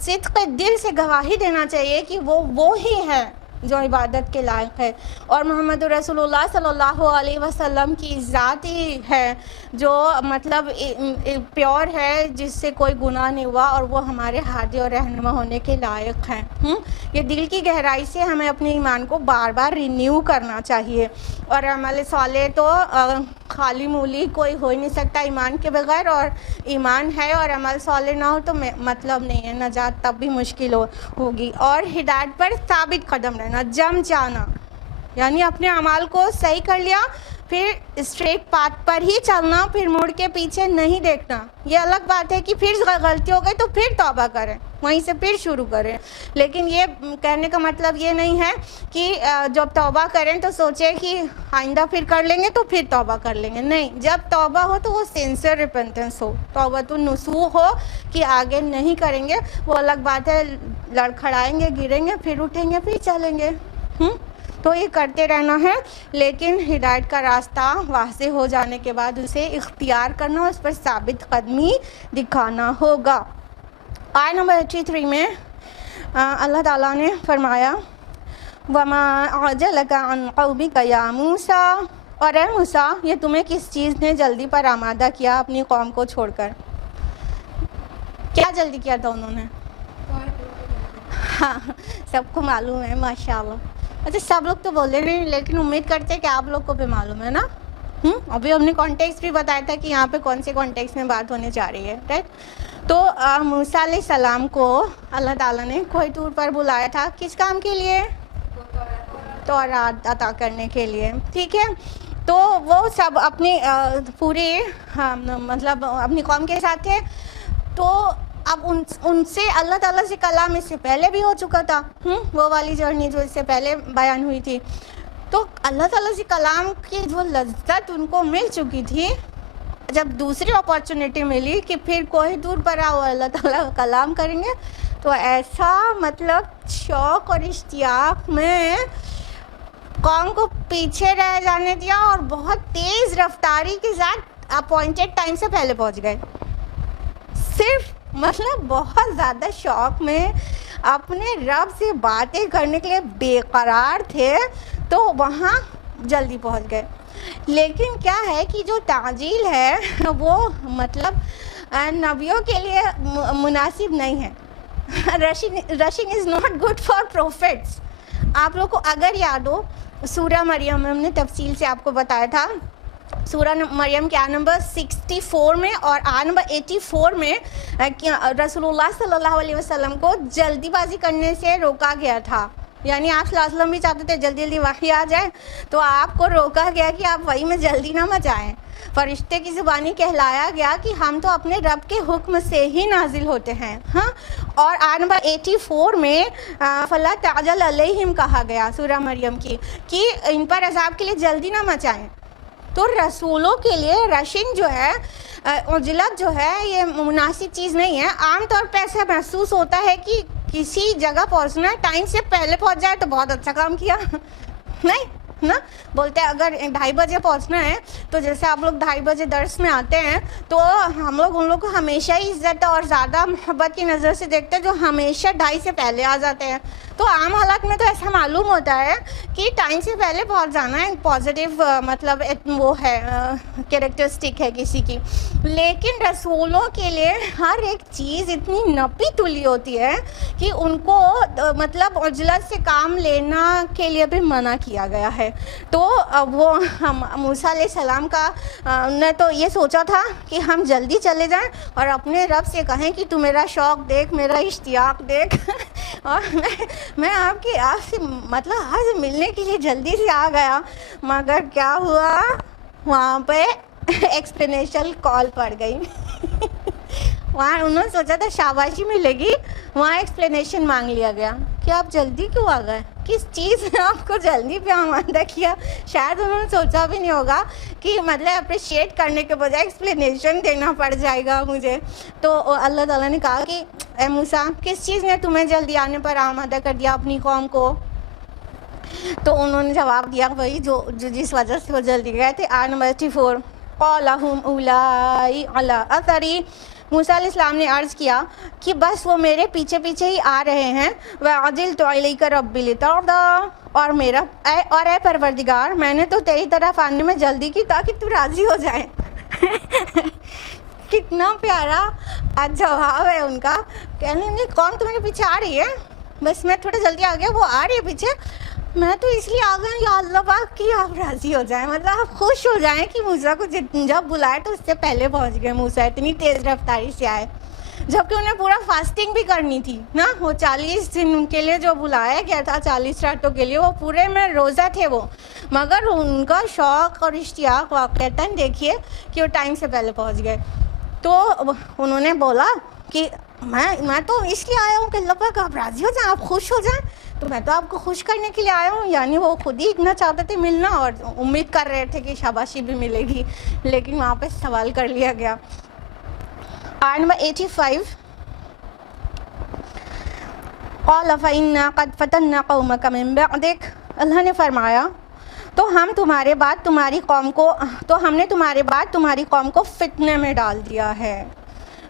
صدق دل سے گواہی دینا چاہیے کہ وہ ہی ہے جو عبادت کے لائق ہے، اور محمد رسول اللہ صلی اللہ علیہ وسلم کی ذات ہی ہے جو مطلب پیور ہے، جس سے کوئی گناہ نہیں ہوا، اور وہ ہمارے ہادی اور رہنما ہونے کے لائق ہیں. یہ دل کی گہرائی سے ہمیں اپنے ایمان کو بار بار رینیو کرنا چاہیے. اور عمل صالح تو خالی مولی کوئی ہو ہی نہیں سکتا ایمان کے بغیر، اور ایمان ہے اور عمل صالح نہ ہو تو مطلب نہیں ہے، نجات تب بھی مشکل ہوگی. اور ہدایت پر ثابت قدم رہنا، جم جانا، یعنی اپنے اعمال کو صحیح کر لیا، پھر اسٹریٹ پاتھ پر ہی چلنا، پھر مڑ کے پیچھے نہیں دیکھنا. یہ الگ بات ہے کہ پھر غلطی ہو گئی تو پھر توبہ کریں، وہیں سے پھر شروع کریں. لیکن یہ کہنے کا مطلب یہ نہیں ہے کہ جب توبہ کریں تو سوچیں کہ آئندہ پھر کر لیں گے تو پھر توبہ کر لیں گے. نہیں، جب توبہ ہو تو وہ سینسر ریپینٹنس ہو، توبۃ النصوح ہو کہ آگے نہیں کریں گے. وہ الگ بات ہے لڑکھڑائیں گے، گریں گے، پھر اٹھیں گے، پھر چلیں گے. تو یہ کرتے رہنا ہے، لیکن ہدایت کا راستہ واضح ہو جانے کے بعد اسے اختیار کرنا، اس پر ثابت قدمی دکھانا ہوگا. آیت نمبر 83 میں اللہ تعالیٰ نے فرمایا وَمَا أَعْجَلَكَ عَنْ قَوْمِكَ يَا مُوسَىٰ، اور اے موسیٰ یہ تمہیں کس چیز نے جلدی پر آمادہ کیا اپنی قوم کو چھوڑ کر؟ کیا جلدی کیا تھا انہوں نے؟ ہاں سب کو معلوم ہے ماشاءاللہ. اچھا سب لوگ تو بولے نہیں، لیکن امید کرتے کہ آپ لوگ کو بھی معلوم ہے نا. ابھی ہم نے کانٹیکس بھی بتایا تھا کہ یہاں پہ کون سے کانٹیکس میں بات ہونے جا رہی ہے، رائٹ. تو موسیٰ علیہ السلام کو اللہ تعالیٰ نے کوہ طور پر بلایا تھا، کس کام کے لیے؟ تورات عطا کرنے کے لیے. ٹھیک ہے. تو وہ سب اپنی پوری مطلب اپنی قوم کے ساتھ تھے. تو اب ان سے اللہ تعالیٰ سے کلام اس سے پہلے بھی ہو چکا تھا، وہ والی جرنی جو اس سے پہلے بیان ہوئی تھی. تو اللہ تعالیٰ سے کلام کی جو لذت ان کو مل چکی تھی، جب دوسری اپارچونیٹی ملی کہ پھر کوئی دور پر آؤ اللہ تعالیٰ کلام کریں گے، تو ایسا مطلب شوق اور اشتیاق میں قوم کو پیچھے رہ جانے دیا، اور بہت تیز رفتاری کے ساتھ اپوائنٹڈ ٹائم سے پہلے پہنچ گئے. صرف مطلب بہت زیادہ شوق میں اپنے رب سے باتیں کرنے کے لیے بے قرار تھے تو وہاں جلدی پہنچ گئے. لیکن کیا ہے کہ جو تعجیل ہے وہ مطلب نبیوں کے لیے مناسب نہیں ہے. Rushing is not good for prophets. آپ لوگ کو اگر یاد ہو سورہ مریم ہم نے تفصیل سے آپ کو بتایا تھا. سورہ مریم کے آیت نمبر 64 میں اور آیت نمبر 84 میں رسول اللہ صلی اللہ علیہ وسلم کو جلدی بازی کرنے سے روکا گیا تھا. یعنی آپ صلی اللہ علیہ وسلم بھی چاہتے تھے جلدی جلدی وحی آ جائے تو آپ کو روکا گیا کہ آپ وحی میں جلدی نہ مچائیں. فرشتے کی زبانی کہلایا گیا کہ ہم تو اپنے رب کے حکم سے ہی نازل ہوتے ہیں. ہاں اور آیت نمبر 84 میں فَلَا تَعْجَلْ عَلَيْهِمْ کہا گیا سورہ مریم کی کہ ان پر عذاب کے لیے جلدی نہ مچائیں. تو رسولوں کے لیے رشنگ جو ہے عجلت جو ہے یہ مناسب چیز نہیں ہے. عام طور پہ ایسا محسوس ہوتا ہے کہ کسی جگہ پہنچنا ہے ٹائم سے پہلے پہنچ جائے تو بہت اچھا کام کیا. نہیں نا بولتے ہیں اگر 2:30 بجے پہنچنا ہے تو جیسے آپ لوگ 2:30 بجے درس میں آتے ہیں تو ہم لوگ ان لوگ کو ہمیشہ ہی عزت اور زیادہ محبت کی نظر سے دیکھتے ہیں جو ہمیشہ 2:30 سے پہلے آ جاتے ہیں. تو عام حالات میں تو ایسا معلوم ہوتا ہے کہ ٹائم سے پہلے پہنچ جانا ہے پازیٹیو مطلب وہ ہے کیریکٹرسٹک ہے کسی کی. لیکن رسولوں کے لیے ہر ایک چیز اتنی نپی تلی ہوتی ہے کہ ان کو مطلب عجلت سے کام لینا کے لیے بھی منع کیا گیا ہے. تو وہ موسیٰ علیہ السلام کا نے تو یہ سوچا تھا کہ ہم جلدی چلے جائیں اور اپنے رب سے کہیں کہ تو میرا شوق دیکھ میرا اشتیاق دیکھ اور میں آپ سے مطلب آپ سے ملنے کے لیے جلدی سے آ گیا. مگر کیا ہوا وہاں پہ ایکسپلینیشن کال پڑ گئی. وہاں انہوں نے سوچا تھا شاباشی ملے گی وہاں ایکسپلینیشن مانگ لیا گیا کہ آپ جلدی کیوں آ گئے کس چیز نے آپ کو جلدی پہ آمادہ کیا. شاید انہوں نے سوچا بھی نہیں ہوگا کہ مطلب اپریشیٹ کرنے کے بجائے ایکسپلینیشن دینا پڑ جائے گا مجھے. تو اللہ تعالیٰ نے کہا کہ اے موسیٰ کس چیز نے تمہیں جلدی آنے پر آمادہ کر دیا اپنی قوم کو. تو انہوں نے جواب دیا وہی جو جس وجہ سے وہ جلدی گئے تھے. آیت نمبر 84 قَالَ هُمْ أُولَٰئِ عَلَىٰ أَثَرِي. موسیٰ علیہ السلام نے عرض کیا کہ بس وہ میرے پیچھے پیچھے ہی آ رہے ہیں. وَعَجِلْتُ إِلَيْكَ رَبِّ لِتَرْضَىٰ. اور اے پروردگار میں نے تو تیری طرف آنے میں جلدی کی تاکہ تو راضی ہو جائے. کتنا پیارا جواب ہے ان کا. کہنے لگے کون تمہارے پیچھے آ رہی ہے بس میں تھوڑا جلدی آ گیا وہ آ رہی ہے پیچھے میں تو اس لیے آ گیا یا اللہ پاک کہ آپ راضی ہو جائیں مطلب آپ خوش ہو جائیں کہ موسیٰ کو جب بلائے تو اس سے پہلے پہنچ گئے. موسیٰ اتنی تیز رفتاری سے آئے جبکہ انہیں پورا فاسٹنگ بھی کرنی تھی نا. وہ 40 دن کے لیے جو بلایا گیا تھا 40 راتوں کے لیے وہ پورے میں روزہ تھے وہ. مگر ان کا شوق اور اشتیاق واقعتاً دیکھیے کہ وہ ٹائم سے پہلے پہنچ گئے. تو انہوں نے بولا کہ میں تو اس لیے آیا ہوں کہ اللہ پاک آپ راضی ہو جائیں آپ خوش ہو جائیں تو میں تو آپ کو خوش کرنے کے لیے آیا ہوں. یعنی وہ خود ہی اتنا چاہتے تھے ملنا اور امید کر رہے تھے کہ شاباشی بھی ملے گی لیکن وہاں پہ سوال کر لیا گیا. آیت نمبر 85 قَالَ فَإِنَّا قَدْ فَتَنَّا قَوْمَكَ مِن بَعْدِكَ. اللہ نے فرمایا تو ہم نے تمہارے بعد تمہاری قوم کو فتنے میں ڈال دیا ہے.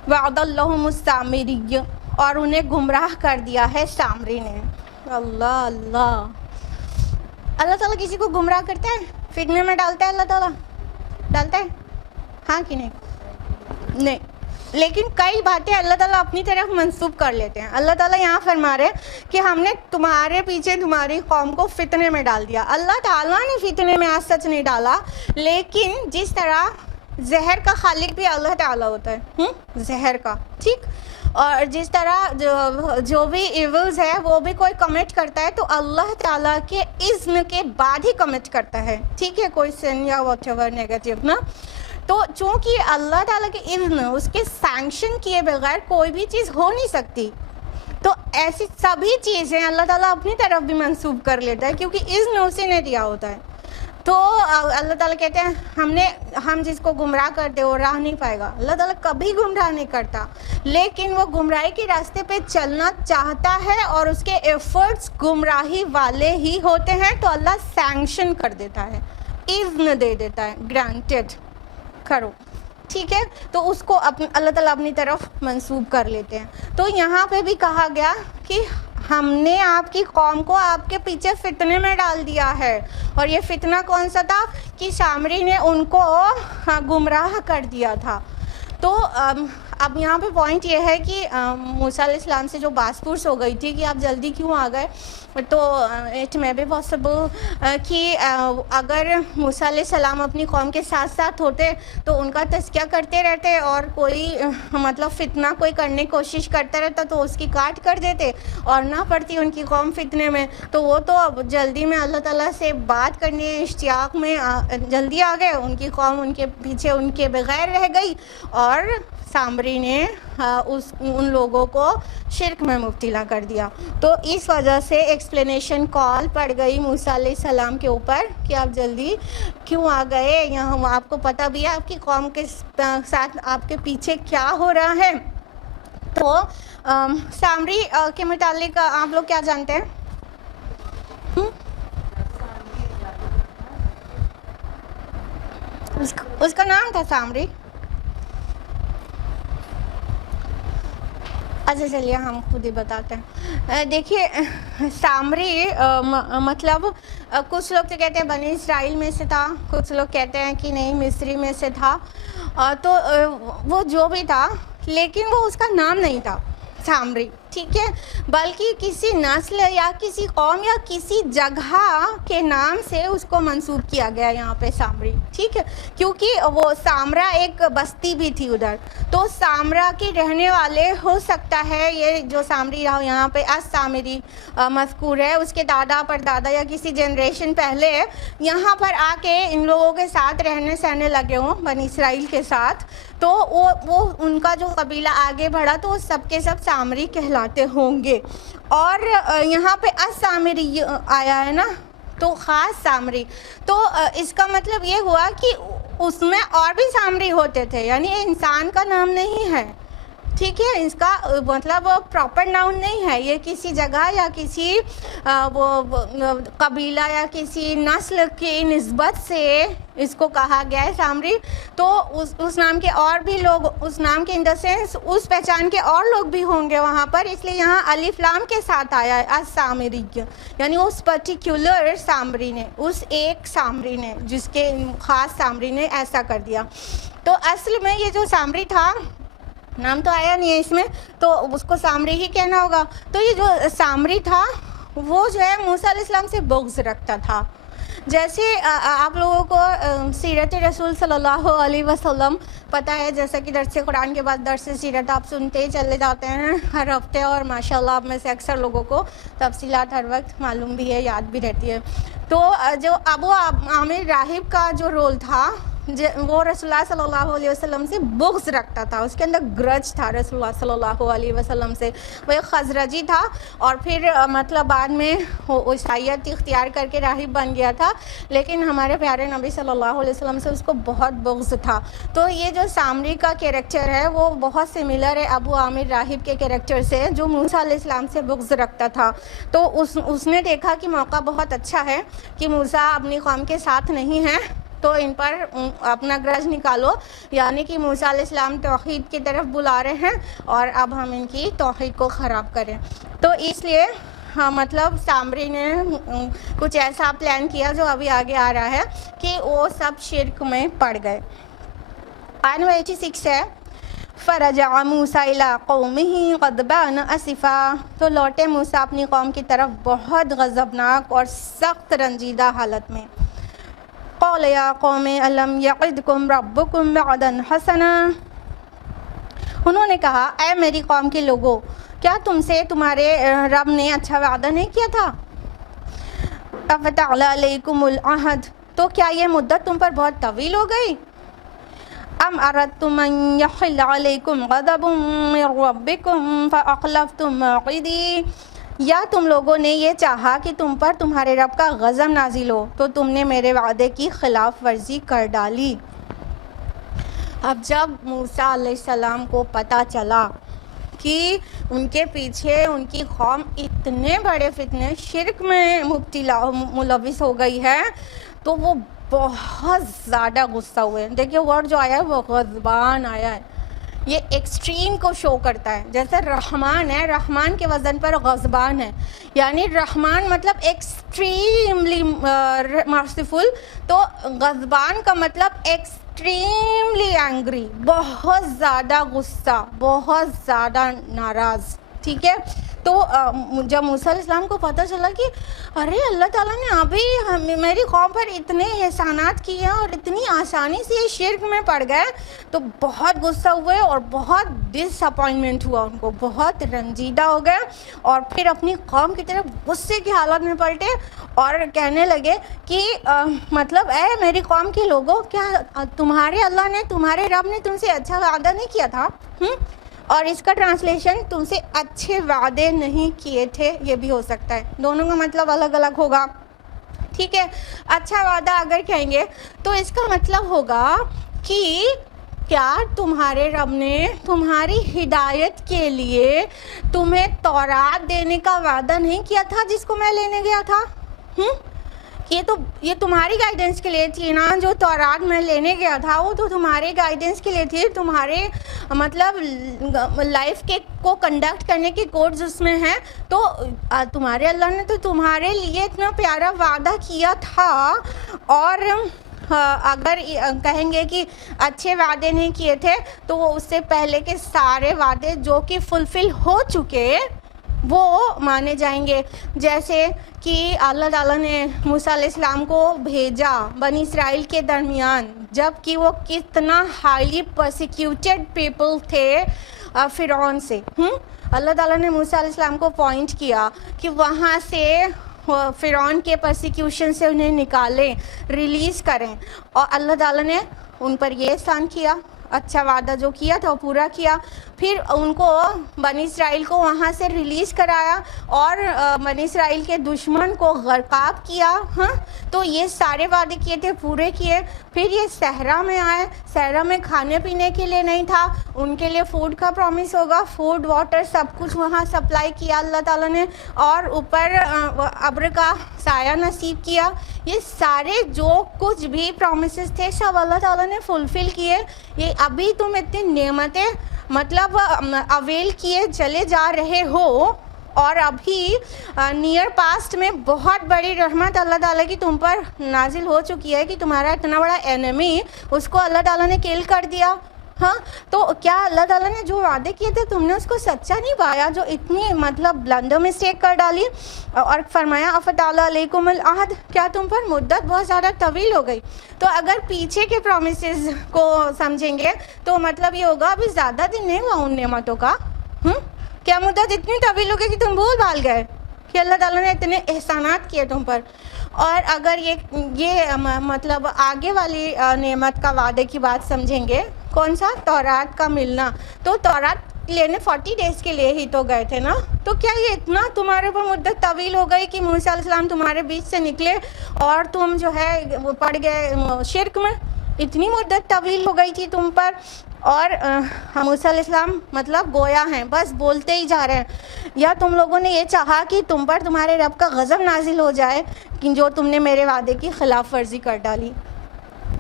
وَعَدَ اللَّهُمُ السَّامِرِيَّ. اور انہیں گمراہ کر دیا ہے سامری نے. اللہ اللہ اللہ تعالیٰ کسی کو گمراہ کرتا ہے فتنے میں ڈالتا ہے اللہ تعالیٰ ڈالتا ہے ہاں کہ نہیں. لیکن کئی باتیں اللہ تعالیٰ اپنی طرف منسوب کر لیتے ہیں. اللہ تعالیٰ یہاں فرما رہے کہ ہم نے تمہارے پیچھے تمہاری قوم کو فتنے میں ڈال دیا. اللہ تعالیٰ نے فتنے میں آج سچ نہیں ڈالا لیکن جس طرح زہر کا خالق بھی اللہ تعالیٰ ہوتا ہے زہر کا ٹھیک. اور جس طرح جو بھی ایولز ہے وہ بھی کوئی کمٹ کرتا ہے تو اللہ تعالیٰ کے اذن کے بعد ہی کمٹ کرتا ہے ٹھیک ہے کوئی سن یا واٹ ایور نیگیٹو نا. تو چونکہ اللہ تعالیٰ کے اذن اس کے سینکشن کیے بغیر کوئی بھی چیز ہو نہیں سکتی تو ایسی سبھی چیزیں اللہ تعالیٰ اپنی طرف بھی منسوب کر لیتا ہے کیونکہ اذن اسی نے دیا ہوتا ہے. تو اللہ تعالیٰ کہتے ہیں ہم جس کو گمراہ کرتے وہ راہ نہیں پائے گا. اللہ تعالیٰ کبھی گمراہ نہیں کرتا لیکن وہ گمراہی کے راستے پہ چلنا چاہتا ہے اور اس کے ایفرٹس گمراہی والے ہی ہوتے ہیں تو اللہ سینکشن کر دیتا ہے اذن دے دیتا ہے گرانٹیڈ کرو ٹھیک ہے. تو اس کو اللہ تعالیٰ اپنی طرف منسوب کر لیتے ہیں. تو یہاں پہ بھی کہا گیا کہ ہم نے آپ کی قوم کو آپ کے پیچھے فتنے میں ڈال دیا ہے. اور یہ فتنہ کون سا تھا؟ کہ سامری نے ان کو گمراہ کر دیا تھا. تو اب یہاں پہ پوائنٹ یہ ہے کہ موسیٰ علیہ السلام سے جو باس پرس ہو گئی تھی کہ آپ جلدی کیوں آ گئے، تو اٹ میں بھی پاسبل کہ اگر موسیٰ علیہ السلام اپنی قوم کے ساتھ ساتھ ہوتے تو ان کا تذکیہ کرتے رہتے، اور کوئی مطلب فتنہ کوئی کرنے کی کوشش کرتا رہتا تو اس کی کاٹ کر دیتے اور نہ پڑتی ان کی قوم فتنے میں. تو وہ تو اب جلدی میں اللہ تعالیٰ سے بات کرنے اشتیاق میں جلدی آ گئے، ان کی قوم ان کے پیچھے ان کے بغیر رہ گئی، اور سامری نے ان لوگوں کو شرک میں مبتلا کر دیا. تو اس وجہ سے ایکسپلینیشن کال پڑ گئی موسیٰ علیہ السلام کے اوپر کہ آپ جلدی کیوں آ گئے. یہاں آپ کو پتہ بھی ہے آپ کی قوم کے ساتھ آپ کے پیچھے کیا ہو رہا ہے. تو سامری کے متعلق آپ لوگ کیا جانتے ہیں؟ اس کا نام تھا سامری. اچھا چلیے ہم خود ہی بتاتے ہیں. دیکھیے سامری مطلب کچھ لوگ تو کہتے ہیں بنی اسرائیل میں سے تھا، کچھ لوگ کہتے ہیں کہ نہیں مصری میں سے تھا. تو وہ جو بھی تھا لیکن وہ اس کا نام نہیں تھا سامری، ٹھیک ہے، بلکہ کسی نسل یا کسی قوم یا کسی جگہ کے نام سے اس کو منسوب کیا گیا یہاں پہ سامری، ٹھیک ہے، کیونکہ وہ سامرا ایک بستی بھی تھی ادھر. تو سامرا کے رہنے والے ہو سکتا ہے یہ جو سامری یہاں پہ السامری مذکور ہے اس کے دادا پر دادا یا کسی جنریشن پہلے یہاں پر آ کے ان لوگوں کے ساتھ رہنے سہنے لگے ہوں بنی اسرائیل کے ساتھ. تو وہ ان کا جو قبیلہ آگے بڑھا تو وہ سب کے سب سامری کہلاتے ہوں گے. اور یہاں پہ السامری آیا ہے نا، تو خاص سامری، تو اس کا مطلب یہ ہوا کہ اس میں اور بھی سامری ہوتے تھے، یعنی یہ انسان کا نام نہیں ہے، ٹھیک ہے، اس کا مطلب پراپر ناؤن نہیں ہے، یہ کسی جگہ یا کسی قبیلہ یا کسی نسل کی نسبت سے اس کو کہا گیا ہے سامری. تو اس نام کے اور بھی لوگ، اس نام کے ان دا سینس اس پہچان کے اور لوگ بھی ہوں گے وہاں پر، اس لیے یہاں الف لام کے ساتھ آیا ہے السامری، یعنی اس پرٹیکولر سامری نے، اس ایک سامری نے، جس کے خاص سامری نے ایسا کر دیا. تو اصل میں یہ جو سامری تھا، نام تو آیا نہیں ہے اس میں، تو اس کو سامری ہی کہنا ہوگا. تو یہ جو سامری تھا وہ جو ہے موسیٰ علیہ السلام سے بغض رکھتا تھا. جیسے آپ لوگوں کو سیرت رسول صلی اللہ علیہ وسلم پتہ ہے، جیسا کہ درس قرآن کے بعد درس سیرت آپ سنتے ہی چلے جاتے ہیں ہر ہفتے، اور ماشاءاللہ آپ میں سے اکثر لوگوں کو تفصیلات ہر وقت معلوم بھی ہے، یاد بھی رہتی ہے. تو جو ابو عامر راہب کا جو رول تھا، وہ رسول اللہ صلی اللہ علیہ وسلم سے بغض رکھتا تھا، اس کے اندر گرج تھا رسول اللہ صلی اللہ علیہ وسلم سے. وہ ایک خزرجی تھا اور پھر مطلب بعد میں وہ عیسائیت اختیار کر کے راہب بن گیا تھا، لیکن ہمارے پیارے نبی صلی اللہ علیہ وسلم سے اس کو بہت بغض تھا. تو یہ جو سامری کا کیریکٹر ہے وہ بہت سملر ہے ابو عامر راہب کے کیریکٹر سے، جو موسیٰ علیہ السلام سے بغض رکھتا تھا. تو اس نے دیکھا کہ موقع بہت اچھا ہے کہ موسیٰ اپنی قوم کے ساتھ نہیں ہیں، تو ان پر اپنا گرج نکالو، یعنی کہ موسیٰ علیہ السلام توحید کی طرف بلا رہے ہیں اور اب ہم ان کی توحید کو خراب کریں. تو اس لیے مطلب سامری نے کچھ ایسا پلان کیا جو ابھی آگے آ رہا ہے کہ وہ سب شرک میں پڑ گئے. آیت نمبر 86 ہے فَرَجَعَ مُوسَىٰ إِلَىٰ قَوْمِهِ غَضْبَانَ أَسِفًا. تو لوٹے موسیٰ اپنی قوم کی طرف بہت غضبناک اور سخت رنجیدہ حالت میں. قَالَ يَا قَوْمِ أَلَمْ يَعِدْكُمْ رَبُّكُمْ وَعْدًا حَسَنًا. انہوں نے کہا اے میری قوم کے لوگوں، کیا تم سے تمہارے رب نے اچھا وعدہ نہیں کیا تھا؟ أَفَطَالَ عَلَيْكُمُ الْعَهْدُ. تو کیا یہ مدت تم پر بہت طویل ہو گئی؟ أَمْ أَرَدتُّمْ أَنْ يَحِلَّ عَلَيْكُمْ غَضَبٌ مِّن رَّبِّكُمْ فَأَخْلَفْتُمْ مَوْعِدِي. یا تم لوگوں نے یہ چاہا کہ تم پر تمہارے رب کا غضب نازل ہو تو تم نے میرے وعدے کی خلاف ورزی کر ڈالی. اب جب موسیٰ علیہ السلام کو پتہ چلا کہ ان کے پیچھے ان کی قوم اتنے بڑے فتنے شرک میں ملوث ہو گئی ہے، تو وہ بہت زیادہ غصہ ہوئے. دیکھیے ورڈ جو آیا ہے وہ غضبان آیا ہے، یہ ایکسٹریم کو شو کرتا ہے. جیسے رحمان ہے, رحمان کے وزن پر غضبان ہے, یعنی رحمان مطلب ایکسٹریملی مرسیفل, تو غضبان کا مطلب ایکسٹریملی اینگری, بہت زیادہ غصہ, بہت زیادہ ناراض. ٹھیک ہے, تو جب موسیٰ علیہ السلام کو پتہ چلا کہ ارے اللہ تعالیٰ نے ابھی میری قوم پر اتنے احسانات کیے ہیں اور اتنی آسانی سے یہ شرک میں پڑ گئے, تو بہت غصہ ہوئے اور بہت ڈس اپوائنٹمنٹ ہوا ان کو, بہت رنجیدہ ہو گئے, اور پھر اپنی قوم کی طرف غصے کی حالت میں پلٹے اور کہنے لگے کہ مطلب اے میری قوم کے لوگوں, کیا تمہارے اللہ نے, تمہارے رب نے تم سے اچھا وعدہ نہیں کیا تھا؟ اور اس کا ٹرانسلیشن تم سے اچھے وعدے نہیں کیے تھے, یہ بھی ہو سکتا ہے, دونوں کا مطلب الگ الگ ہوگا. ٹھیک ہے, اچھا وعدہ اگر کہیں گے تو اس کا مطلب ہوگا کہ کیا تمہارے رب نے تمہاری ہدایت کے لیے تمہیں تورات دینے کا وعدہ نہیں کیا تھا جس کو میں لینے گیا تھا؟ یہ تمہاری گائیڈنس کے لیے تھی نا, جو تورات میں لینے گیا تھا وہ تو تمہارے گائیڈنس کے لیے تھی, تمہارے مطلب لائف کے کو کنڈکٹ کرنے کے کوڈز اس میں ہیں. تو تمہارے اللہ نے تو تمہارے لیے اتنا پیارا وعدہ کیا تھا, اور اگر کہیں گے کہ اچھے وعدے نہیں کیے تھے تو وہ اس سے پہلے کے سارے وعدے جو کہ فلفل ہو چکے وہ مانے جائیں گے. جیسے کہ اللہ تعالیٰ نے موسیٰ علیہ السلام کو بھیجا بنی اسرائیل کے درمیان, جب کہ وہ کتنا ہائیلی پرسیکیوٹڈ پیپل تھے فرعون سے. اللہ تعالیٰ نے موسیٰ علیہ السلام کو پوائنٹ کیا کہ وہاں سے فرعون کے پرسیکیوشن سے انہیں نکالیں, ریلیز کریں, اور اللہ تعالیٰ نے ان پر یہ احسان کیا, اچھا وعدہ جو کیا تھا وہ پورا کیا. پھر ان کو بنی اسرائیل کو وہاں سے ریلیز کرایا اور بنی اسرائیل کے دشمن کو غرقاب کیا. تو یہ سارے وعدے کیے تھے, پورے کیے. پھر یہ صحرا میں آئے, صحرا میں کھانے پینے کے لیے نہیں تھا, ان کے لیے فوڈ کا پرومس ہوگا, فوڈ واٹر سب کچھ وہاں سپلائی کیا اللہ تعالیٰ نے, اور اوپر ابر کا سایہ نصیب کیا. یہ سارے جو کچھ بھی پرومسز تھے سب اللہ تعالیٰ نے فلفل کیے. یہ ابھی تم اتنی نعمتیں مطلب اویل کیے چلے جا رہے ہو, اور ابھی نیئر پاسٹ میں بہت بڑی رحمت اللہ تعالیٰ کی تم پر نازل ہو چکی ہے کہ تمہارا اتنا بڑا اینمی اس کو اللہ تعالیٰ نے کل کر دیا. تو کیا اللہ تعالیٰ نے جو وعدے کیے تھے تم نے اس کو سچا نہیں پایا, جو اتنی مطلب بلنڈر مسٹیک کر ڈالی؟ اور فرمایا افطال علیکم العہد, کیا تم پر مدت بہت زیادہ طویل ہو گئی؟ تو اگر پیچھے کے پرومسز کو سمجھیں گے تو مطلب یہ ہوگا ابھی زیادہ دن نہیں ہوا ان نعمتوں کا. کیا مدت اتنی طویل ہو گئی کہ تم بھول بھال گئے کہ اللہ تعالیٰ نے اتنے احسانات کیے تم پر؟ اور اگر یہ مطلب آگے والی نعمت کا وعدے کی بات سمجھیں گے, کون سا؟ تورات کا ملنا. تو تورات لینے 40 ڈیز کے لیے ہی تو گئے تھے نا, تو کیا یہ اتنا تمہارے اوپر مدت طویل ہو گئی کہ موسیٰ علیہ السلام تمہارے بیچ سے نکلے اور تم جو ہے پڑ گئے شرک میں؟ اتنی مدت طویل ہو گئی تھی تم پر, اور موسیٰ علیہ السلام مطلب گویا ہیں, بس بولتے ہی جا رہے ہیں. یا تم لوگوں نے یہ چاہا کہ تم پر تمہارے رب کا غضب نازل ہو جائے کہ جو تم نے میرے وعدے کی خلاف ورزی کر ڈالی؟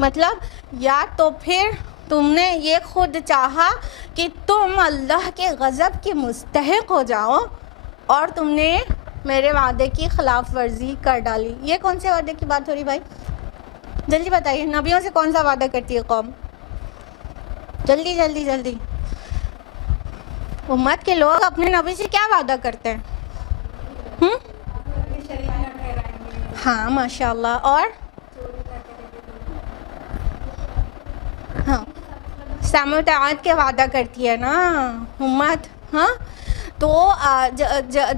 مطلب یا تو پھر تم نے یہ خود چاہا کہ تم اللہ کے غضب کے مستحق ہو جاؤ اور تم نے میرے وعدے کی خلاف ورزی کر ڈالی. یہ کون سے وعدے کی بات ہو رہی بھائی؟ جلدی بتائیے, نبیوں سے کون سا وعدہ کرتی ہے قوم؟ جلدی جلدی جلدی. امت کے لوگ اپنے نبی سے کیا وعدہ کرتے ہیں؟ ہاں ماشاء اللہ. اور ہاں سمع و اطاعت کے وعدہ کرتی ہے نا امت. تو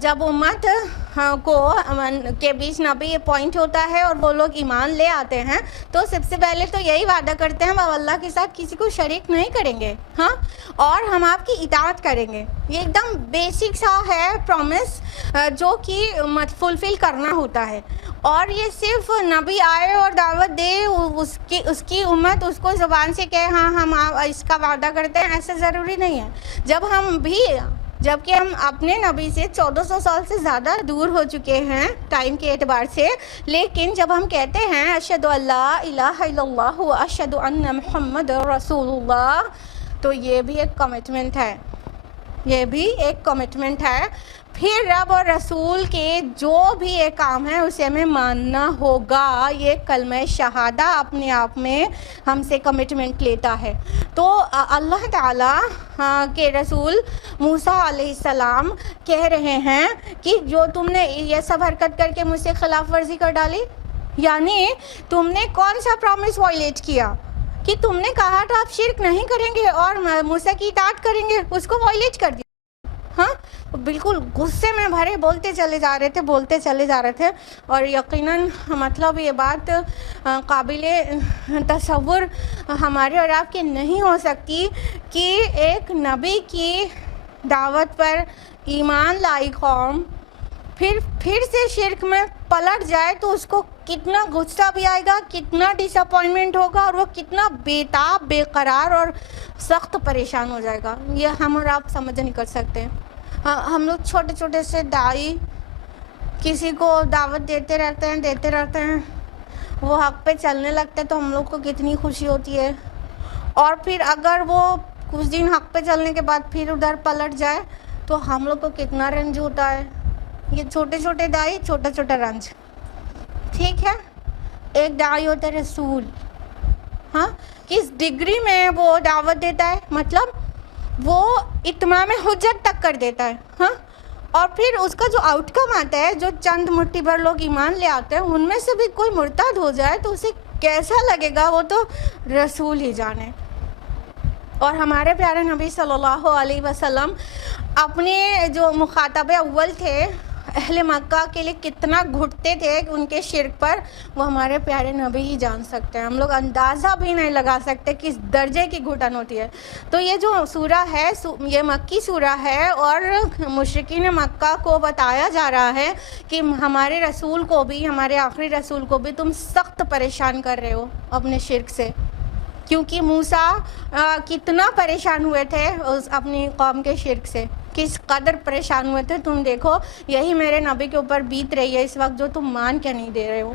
جب امت کو کے بیچ نبی اپوائنٹ ہوتا ہے اور وہ لوگ ایمان لے آتے ہیں تو سب سے پہلے تو یہی وعدہ کرتے ہیں ہم اللہ کے ساتھ کسی کو شریک نہیں کریں گے, اور ہم آپ کی اطاعت کریں گے. یہ ایک دم بیسک سا ہے پرومس جو کہ فلفل کرنا ہوتا ہے, اور یہ صرف نبی آئے اور دعوت دے اس کی امت اس کو زبان سے کہے ہاں ہم اس کا وعدہ کرتے ہیں, ایسا ضروری نہیں ہے. جبکہ ہم اپنے نبی سے 1400 سال سے زیادہ دور ہو چکے ہیں ٹائم کے اعتبار سے, لیکن جب ہم کہتے ہیں اشہد ان لا الہ الا اللہ و اشہد ان محمد رسول اللہ, تو یہ بھی ایک کمٹمنٹ ہے، یہ بھی ایک کمٹمنٹ ہے۔ پھر رب اور رسول کے جو بھی ایک کام ہے اسے ہمیں ماننا ہوگا۔ یہ کلمہ شہادہ اپنے آپ میں ہم سے کمٹمنٹ لیتا ہے۔ تو اللہ تعالیٰ کے رسول موسیٰ علیہ السلام کہہ رہے ہیں کہ جو تم نے یہ سب حرکت کر کے مجھ سے خلاف ورزی کر ڈالی، یعنی تم نے کون سا پرومس وائلیٹ کیا کہ تم نے کہا تھا آپ شرک نہیں کریں گے اور موسیٰ کی اطاعت کریں گے، اس کو وائلیٹ کر دیا۔ ہاں بالکل غصے میں بھرے بولتے چلے جا رہے تھے اور یقیناً مطلب یہ بات قابل تصور ہمارے اور آپ کے نہیں ہو سکتی کہ ایک نبی کی دعوت پر ایمان لائی قوم پھر سے شرک میں پلٹ جائے تو اس کو کتنا غصہ بھی آئے گا، کتنا ڈس اپوائنٹمنٹ ہوگا اور وہ کتنا بے تاب، بے قرار اور سخت پریشان ہو جائے گا۔ یہ ہم اور آپ سمجھ نہیں کر سکتے۔ ہم لوگ چھوٹے چھوٹے سے داعی کسی کو دعوت دیتے رہتے ہیں، وہ حق پہ چلنے لگتے تو ہم لوگ کو کتنی خوشی ہوتی ہے، اور پھر اگر وہ کچھ دن حق پہ چلنے کے بعد پھر ادھر پلٹ جائے تو ہم لوگ کو کتنا رنج ہوتا ہے۔ یہ چھوٹے چھوٹے داعی، چھوٹا چھوٹا رنج، ٹھیک ہے۔ ایک داعی ہوتا ہے رسول، ہاں کس ڈگری میں وہ دعوت دیتا ہے، مطلب وہ اتمام حجت تک کر دیتا ہے، ہاں، اور پھر اس کا جو آؤٹ کم آتا ہے، جو چند مٹھی بھر لوگ ایمان لے آتے ہیں ان میں سے بھی کوئی مرتد ہو جائے تو اسے کیسا لگے گا وہ تو رسول ہی جانے۔ اور ہمارے پیارے نبی صلی اللہ علیہ وسلم اپنے جو مخاطب اول تھے اہل مکہ کے لیے کتنا گھٹتے تھے ان کے شرک پر، وہ ہمارے پیارے نبی ہی جان سکتے ہیں۔ ہم لوگ اندازہ بھی نہیں لگا سکتے کس درجے کی گھٹن ہوتی ہے۔ تو یہ جو سورہ ہے یہ مکی سورہ ہے اور مشرکین مکہ کو بتایا جا رہا ہے کہ ہمارے رسول کو بھی، ہمارے آخری رسول کو بھی تم سخت پریشان کر رہے ہو اپنے شرک سے، کیونکہ موسیٰ کتنا پریشان ہوئے تھے اپنی قوم کے شرک سے، کس قدر پریشان ہوئے تھے تم دیکھو، یہی میرے نبی کے اوپر بیت رہی ہے اس وقت جو تم مان کے نہیں دے رہے ہو۔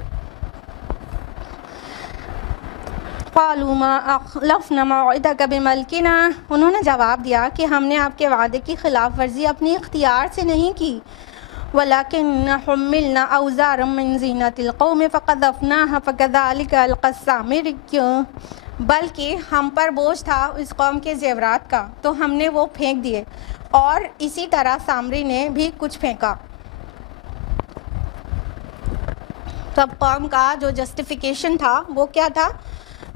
قالوا ما اخلفنا موعدك بملكنا، انہوں نے جواب دیا کہ ہم نے آپ کے وعدے کی خلاف ورزی اپنی اختیار سے نہیں کی، ولكن حملنا اوزارا من زینة القوم فقذفناها فكذلك القى السامري، بلکہ ہم پر بوجھ تھا اس قوم کے زیورات کا تو ہم نے وہ پھینک دیے، اور اسی طرح سامری نے بھی کچھ پھینکا۔ تب قوم کا جو جسٹیفیکیشن تھا وہ کیا تھا؟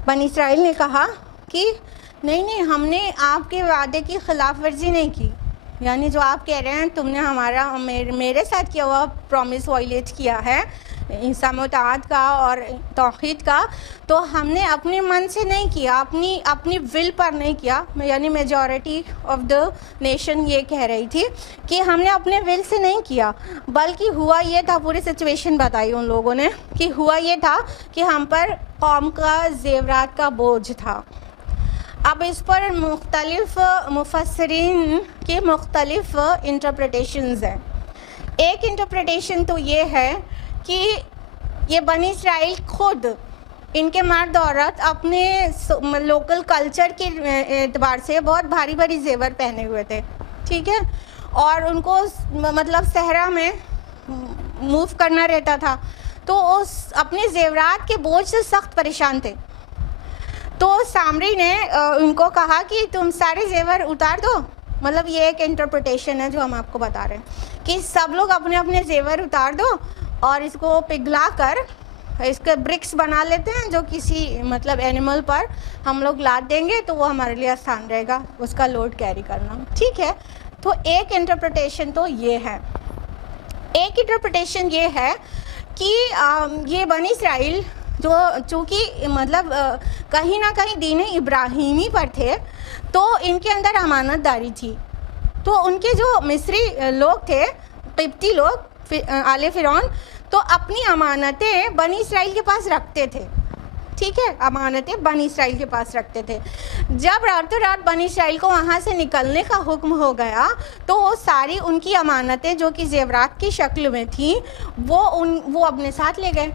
بنی اسرائیل نے کہا کہ نہیں ہم نے آپ کے وعدے کی خلاف ورزی نہیں کی، یعنی جو آپ کہہ رہے ہیں تم نے میرے ساتھ کیا ہوا پرومس وائلیٹ کیا ہے، انسان اطاعت کا اور توحید کا، تو ہم نے اپنے من سے نہیں کیا، اپنی ول پر نہیں کیا، یعنی میجورٹی آف دا نیشن یہ کہہ رہی تھی کہ ہم نے اپنے ول سے نہیں کیا، بلکہ ہوا یہ تھا، پوری سچویشن بتائی ان لوگوں نے کہ ہوا یہ تھا کہ ہم پر قوم کا زیورات کا بوجھ تھا۔ اب اس پر مختلف مفسرین کے مختلف انٹرپریٹیشنز ہیں۔ ایک انٹرپریٹیشن تو یہ ہے کہ یہ بنی اسرائیل خود، ان کے مرد عورت اپنے لوکل کلچر کے اعتبار سے بہت بھاری بھاری زیور پہنے ہوئے تھے، ٹھیک ہے، اور ان کو مطلب صحرا میں موو کرنا رہتا تھا، تو اس اپنے زیورات کے بوجھ سے سخت پریشان تھے۔ تو سامری نے ان کو کہا کہ تم سارے زیور اتار دو، مطلب یہ ایک انٹرپریٹیشن ہے جو ہم آپ کو بتا رہے ہیں کہ سب لوگ اپنے اپنے زیور اتار دو اور اس کو پگھلا کر اس کے برکس بنا لیتے ہیں، جو کسی مطلب اینیمل پر ہم لوگ لاد دیں گے تو وہ ہمارے لیے آسان رہے گا اس کا لوڈ کیری کرنا، ٹھیک ہے۔ تو ایک انٹرپریٹیشن تو یہ ہے۔ ایک انٹرپریٹیشن یہ ہے کہ یہ بنی اسرائیل جو چونکہ مطلب کہیں نہ کہیں دین ابراہیمی پر تھے تو ان کے اندر امانت داری تھی، تو ان کے جو مصری لوگ تھے، قبطی لوگ، آل فرعون، تو اپنی امانتیں بنی اسرائیل کے پاس رکھتے تھے، ٹھیک ہے، امانتیں بنی اسرائیل کے پاس رکھتے تھے۔ جب راتوں رات بنی اسرائیل کو وہاں سے نکلنے کا حکم ہو گیا تو وہ ساری ان کی امانتیں جو کہ زیورات کی شکل میں تھیں وہ اپنے ساتھ لے گئے،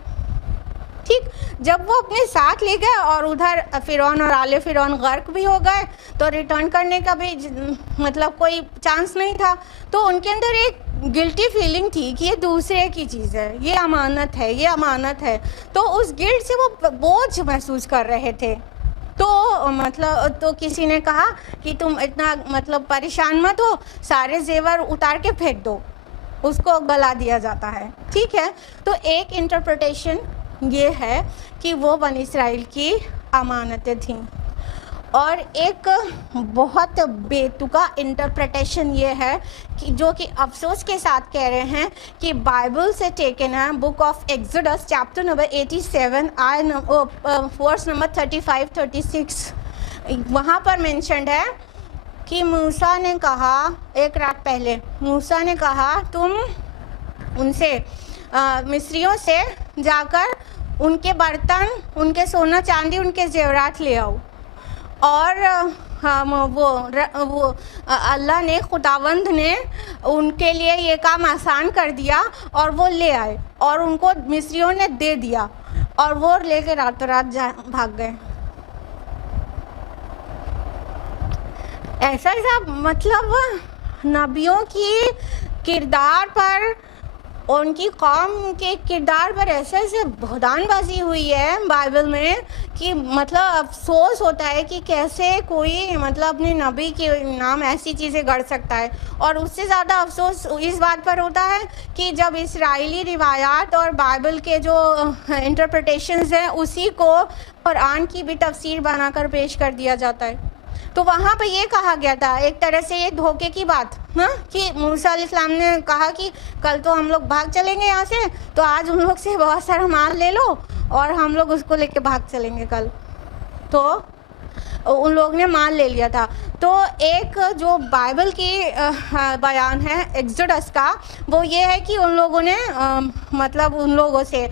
ٹھیک، جب وہ اپنے ساتھ لے گئے اور ادھر فرعون اور آل فرعون غرق بھی ہو گئے تو ریٹرن کرنے کا بھی مطلب کوئی چانس نہیں تھا، تو ان کے اندر ایک گلٹی فیلنگ تھی کہ یہ دوسرے کی چیز ہے، یہ امانت ہے، یہ امانت ہے، تو اس گلٹ سے وہ بوجھ محسوس کر رہے تھے۔ تو مطلب تو کسی نے کہا کہ تم اتنا مطلب پریشان مت ہو، سارے زیور اتار کے پھینک دو، اس کو گلا دیا جاتا ہے، ٹھیک ہے۔ تو ایک انٹرپریٹیشن یہ ہے کہ وہ بنی اسرائیل کی امانتیں تھیں، اور ایک بہت بے تکا انٹرپریٹیشن یہ ہے کہ جو کہ افسوس کے ساتھ کہہ رہے ہیں کہ بائبل سے ٹیکن ہے، book of Exodus chapter number 87 verse number 35-36، وہاں پر مینشنڈ ہے کہ موسیٰ نے کہا، ایک رات پہلے موسیٰ نے کہا تم ان سے مصریوں سے جا کر ان کے برتن، ان کے سونا چاندی، ان کے زیورات لے آؤ، اور وہ اللہ نے، خداوند نے ان کے لیے یہ کام آسان کر دیا، اور وہ لے آئے اور ان کو مصریوں نے دے دیا، اور وہ لے کے راتوں رات بھاگ گئے۔ ایسا مطلب نبیوں کی کردار پر، ان کی قوم کے کردار پر ایسے بہتان بازی ہوئی ہے بائبل میں کہ مطلب افسوس ہوتا ہے کہ کیسے کوئی مطلب اپنے نبی کے نام ایسی چیزیں گڑھ سکتا ہے، اور اس سے زیادہ افسوس اس بات پر ہوتا ہے کہ جب اسرائیلی روایات اور بائبل کے جو انٹرپریٹیشنز ہیں اسی کو قرآن کی بھی تفسیر بنا کر پیش کر دیا جاتا ہے۔ تو وہاں پہ یہ کہا گیا تھا، ایک طرح سے یہ دھوکے کی بات، کہ موسیٰ علیہ السلام نے کہا کہ کل تو ہم لوگ بھاگ چلیں گے یہاں سے، تو آج ان لوگ سے بہت سارا مال لے لو اور ہم لوگ اس کو لے کے بھاگ چلیں گے کل۔ تو ان لوگ نے مال لے لیا تھا۔ تو ایک جو بائبل کی بیان ہے ایکسوڈس کا، وہ یہ ہے کہ ان لوگوں نے مطلب ان لوگوں سے،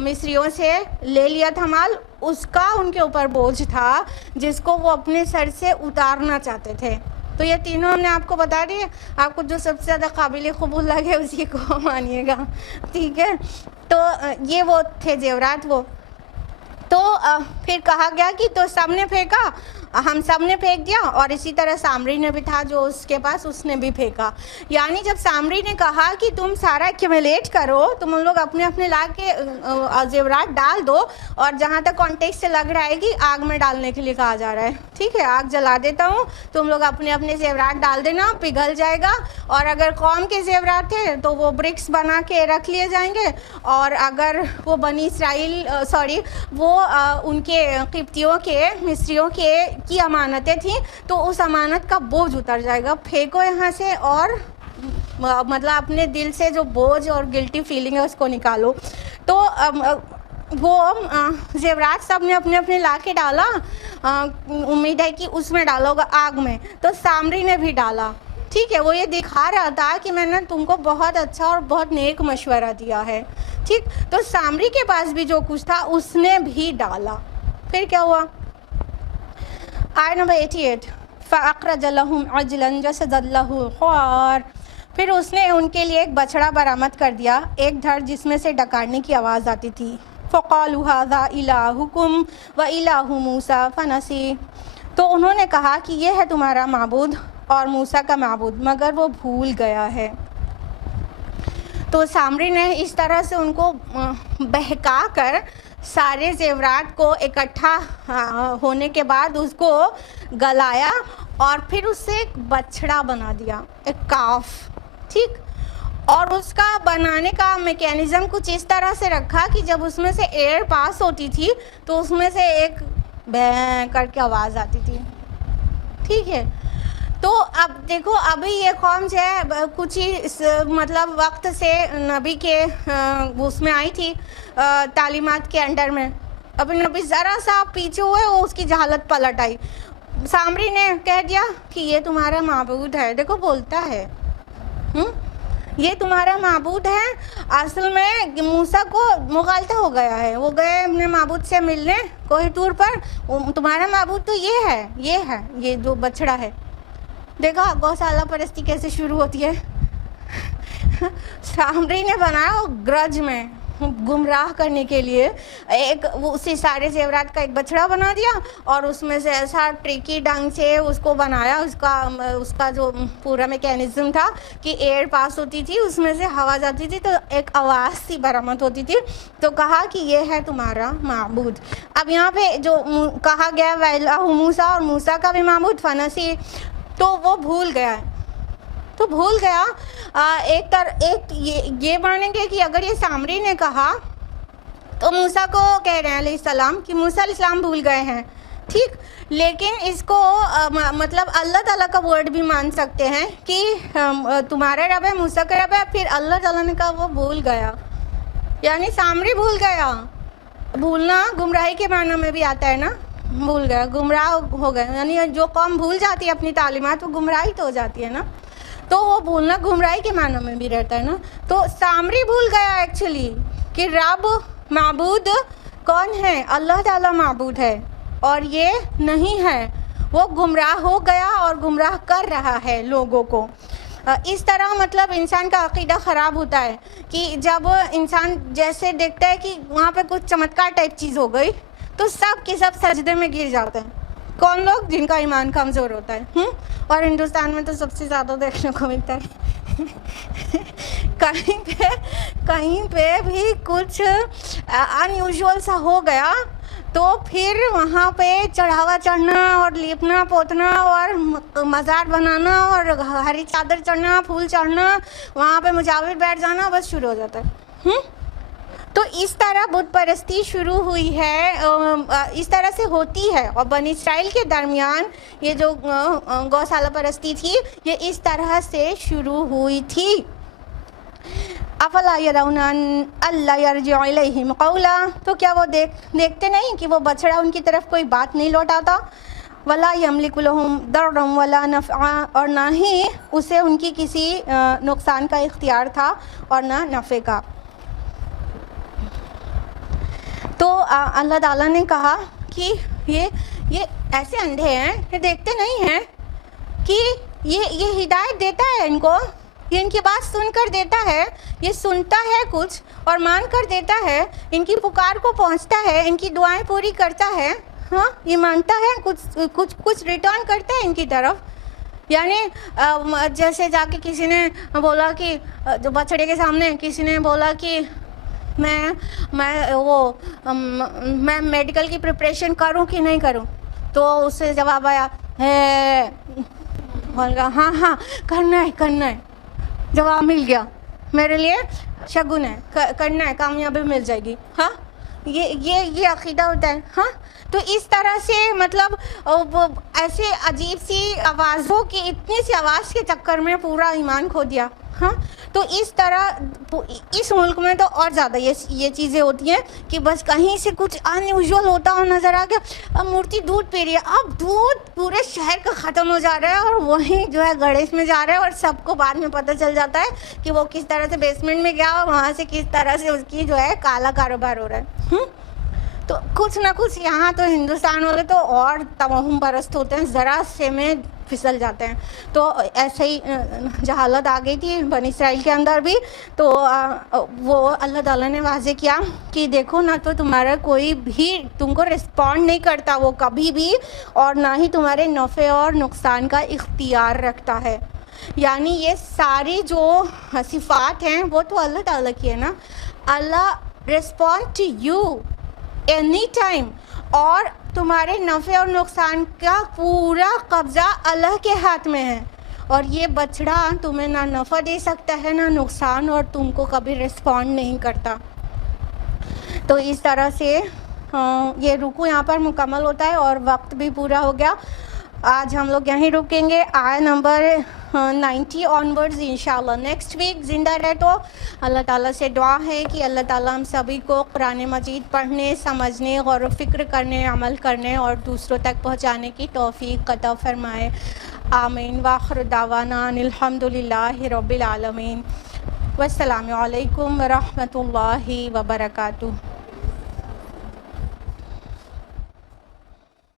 مصریوں سے لے لیا تھا مال، اس کا ان کے اوپر بوجھ تھا جس کو وہ اپنے سر سے اتارنا چاہتے تھے۔ تو یہ تینوں ہم نے آپ کو بتا دیے، آپ کو جو سب سے زیادہ قابل قبول لگے اسی کو مانیے گا، ٹھیک ہے۔ تو یہ وہ تھے زیورات وہ۔ تو پھر کہا گیا کہ تو سب نے پھینکا، ہم سب نے پھینک دیا، اور اسی طرح سامری نے بھی تھا جو اس کے پاس، اس نے بھی پھینکا۔ یعنی جب سامری نے کہا کہ تم سارا ایکیومولیٹ کرو، تم ان لوگ اپنے اپنے لا کے زیورات ڈال دو، اور جہاں تک کانٹیکسٹ سے لگ رہا ہے کہ آگ میں ڈالنے کے لیے کہا جا رہا ہے، ٹھیک ہے، آگ جلا دیتا ہوں، تم لوگ اپنے اپنے زیورات ڈال دینا، پگھل جائے گا، اور اگر قوم کے زیورات تھے تو وہ برکس بنا کے رکھ لیے جائیں گے، اور اگر وہ بنی اسرائیل وہ ان کے قبطیوں کے، مصریوں کے کی امانتیں تھیں، تو اس امانت کا بوجھ اتر جائے گا۔ پھینکو یہاں سے، اور مطلب اپنے دل سے جو بوجھ اور گلٹی فیلنگ ہے اس کو نکالو۔ تو وہ زیورات سب نے اپنے اپنے لا کے ڈالا، امید ہے کہ اس میں ڈالو گا آگ میں، تو سامری نے بھی ڈالا، ٹھیک ہے۔ وہ یہ دکھا رہا تھا کہ میں نے تم کو بہت اچھا اور بہت نیک مشورہ دیا ہے، ٹھیک۔ تو سامری کے پاس بھی جو کچھ تھا اس نے بھی ڈالا۔ پھر کیا ہوا؟ آیت نمبر 88، فَأَخْرَجَ لَهُمْ عِجْلًا جَسَدًا لَهُ خُوَارٌ، پھر اس نے ان کے لیے ایک بچڑا برآمد کر دیا، ایک دھڑ جس میں سے ڈکارنے کی آواز آتی تھی۔ فَقَالُوا هَذَا إِلَٰهُكُمْ وَإِلَٰهُ مُوسَىٰ فَنَسِيَ، تو انہوں نے کہا کہ یہ ہے تمہارا معبود اور موسیٰ کا معبود، مگر وہ بھول گیا ہے۔ تو سامری نے اس طرح سے ان کو بہکا کر سارے زیورات کو اکٹھا ہونے کے بعد اس کو گلایا، اور پھر اس سے ایک بچڑا بنا دیا، ایک کاف، ٹھیک۔ اور اس کا بنانے کا میکینزم کچھ اس طرح سے رکھا کہ جب اس میں سے ایئر پاس ہوتی تھی تو اس میں سے ایک بیں کر کے آواز آتی تھی، ٹھیک ہے۔ تو اب دیکھو، ابھی یہ قوم جو ہے کچھ ہی مطلب وقت سے نبی کے اس میں آئی تھی، تعلیمات کے انڈر میں، ابھی نبی ذرا سا پیچھے ہوئے، وہ اس کی جہالت پلٹ آئی۔ سامری نے کہہ دیا کہ یہ تمہارا معبود ہے، دیکھو بولتا ہے، یہ تمہارا معبود ہے۔ اصل میں موسیٰ کو مغالطہ ہو گیا ہے، وہ گئے اپنے معبود سے ملنے کوہ طور پر، تمہارا معبود تو یہ ہے، یہ جو بچڑا ہے۔ دیکھا گوشالہ پرستی کیسے شروع ہوتی ہے۔ سامری نے بنایا وہ گرج میں، گمراہ کرنے کے لیے ایک اسی سارے زیورات کا ایک بچڑا بنا دیا اور اس میں سے ایسا ٹریکی ڈھنگ سے اس کو بنایا، اس کا جو پورا میکینزم تھا کہ ایئر پاس ہوتی تھی، اس میں سے ہوا جاتی تھی تو ایک آواز سی برآمد ہوتی تھی، تو کہا کہ یہ ہے تمہارا معبود۔ اب یہاں پہ جو کہا گیا وَإِلَٰهُ مُوسیٰ، اور موسیٰ کا بھی معبود فنسی، تو وہ بھول گیا ہے، تو بھول گیا۔ ایک یہ مانیں گے کہ اگر یہ سامری نے کہا تو موسیٰ کو کہہ رہے ہیں علیہ السلام کہ موسیٰ علیہ السلام بھول گئے ہیں، ٹھیک، لیکن اس کو مطلب اللہ تعالیٰ کا ورڈ بھی مان سکتے ہیں کہ تمہارا رب ہے، موسیٰ کا رب ہے، پھر اللہ تعالیٰ نے کہا وہ بھول گیا، یعنی سامری بھول گیا۔ بھولنا گمراہی کے معنی میں بھی آتا ہے نا، بھول گیا، گمراہ ہو گئے، یعنی جو قوم بھول جاتی ہے اپنی تعلیمات وہ گمراہی تو ہو جاتی ہے نا، تو وہ بھولنا گمراہی کے معنی میں بھی رہتا ہے نا۔ تو سامری بھول گیا ایکچولی کہ رب معبود کون ہے، اللہ تعالیٰ معبود ہے اور یہ نہیں ہے، وہ گمراہ ہو گیا اور گمراہ کر رہا ہے لوگوں کو۔ اس طرح مطلب انسان کا عقیدہ خراب ہوتا ہے کہ جب انسان جیسے دیکھتا ہے کہ وہاں پہ کچھ چمتکار ٹائپ چیز ہو گئی تو سب کے سب سجدے میں گر جاتے ہیں۔ کون لوگ؟ جن کا ایمان کمزور ہوتا ہے، اور ہندوستان میں تو سب سے زیادہ دیکھنے کو ملتا ہے۔ کہیں پہ بھی کچھ ان یوزول سا ہو گیا تو پھر وہاں پہ چڑھاوا چڑھنا اور لیپنا پوتنا اور مزار بنانا اور ہری چادر چڑھنا، پھول چڑھنا، وہاں پہ مجاور بیٹھ جانا، بس شروع ہو جاتا ہے۔ تو اس طرح بت پرستی شروع ہوئی ہے، اس طرح سے ہوتی ہے، اور بنی اسرائیل کے درمیان یہ جو گوشالہ پرستی تھی یہ اس طرح سے شروع ہوئی تھی۔ افلا یرون الا یرجع الیہم قولا، تو کیا وہ دیکھتے نہیں کہ وہ بچڑا ان کی طرف کوئی بات نہیں لوٹاتا، ولا یملک لہم ضرا ولا نفعا، اور نہ ہی اسے ان کی کسی نقصان کا اختیار تھا اور نہ نفع کا۔ تو اللہ تعالیٰ نے کہا کہ یہ ایسے اندھے ہیں، یہ دیکھتے نہیں ہیں کہ یہ ہدایت دیتا ہے ان کو، یہ ان کی بات سن کر دیتا ہے، یہ سنتا ہے کچھ اور مان کر دیتا ہے، ان کی پکار کو پہنچتا ہے، ان کی دعائیں پوری کرتا ہے، ہاں یہ مانتا ہے، کچھ ریٹرن کرتا ہے ان کی طرف۔ یعنی جیسے جا کے کسی نے بولا کہ جو بچڑے کے سامنے کسی نے بولا کہ میں میڈیکل کی پریپریشن کروں کہ نہیں کروں، تو اس سے جواب آیا ہاں کرنا ہے، جواب مل گیا، میرے لیے شگن ہے، کرنا ہے، کامیابی مل جائے گی۔ ہاں یہ عقیدہ ہوتا ہے۔ ہاں تو اس طرح سے مطلب ایسے عجیب سی آوازوں کی، اتنی سی آواز کے چکر میں پورا ایمان کھو دیا۔ ہاں تو اس طرح اس ملک میں تو اور زیادہ یہ چیزیں ہوتی ہیں کہ بس کہیں سے کچھ ان یوزول ہوتا ہو نظر آ گیا، اب مورتی دودھ پی رہی ہے، اب دودھ پورے شہر کا ختم ہو جا رہا ہے اور وہیں جو ہے گڑیش میں جا رہا ہے، اور سب کو بعد میں پتہ چل جاتا ہے کہ وہ کس طرح سے بیسمنٹ میں گیا اور وہاں سے کس طرح سے اس کی جو ہے کالا کاروبار ہو رہا ہے۔ تو کچھ نہ کچھ یہاں تو ہندوستان والے تو اور توہم پرست ہوتے ہیں، ذرا سے میں پھسل جاتے ہیں۔ تو ایسے ہی جہالت آ گئی تھی بنی اسرائیل کے اندر بھی، تو وہ اللہ تعالیٰ نے واضح کیا کہ دیکھو نہ تو تمہارا کوئی بھی تم کو رسپونڈ نہیں کرتا وہ کبھی بھی، اور نہ ہی تمہارے نفع اور نقصان کا اختیار رکھتا ہے۔ یعنی یہ ساری جو صفات ہیں وہ تو اللہ تعالیٰ کی ہے نا، اللہ respond to you any time, اور تمہارے نفع اور نقصان کا پورا قبضہ اللہ کے ہاتھ میں ہے، اور یہ بچڑا تمہیں نہ نفع دے سکتا ہے نہ نقصان، اور تم کو کبھی رسپونڈ نہیں کرتا۔ تو اس طرح سے یہ رکوع یہاں پر مکمل ہوتا ہے اور وقت بھی پورا ہو گیا۔ آج ہم لوگ یہیں رکیں گے، آیت نمبر 90 آنورڈز انشاءاللہ۔ نیکسٹ ویک زندہ رہے تو اللہ تعالیٰ سے دعا ہے کہ اللہ تعالیٰ ہم سبھی کو قرآن مجید پڑھنے، سمجھنے، غور و فکر کرنے، عمل کرنے اور دوسروں تک پہنچانے کی توفیق عطا فرمائے، آمین۔ وآخر دعوانا ان الحمدللہ رب العالمین، والسلام علیکم ورحمۃ اللہ وبرکاتہ۔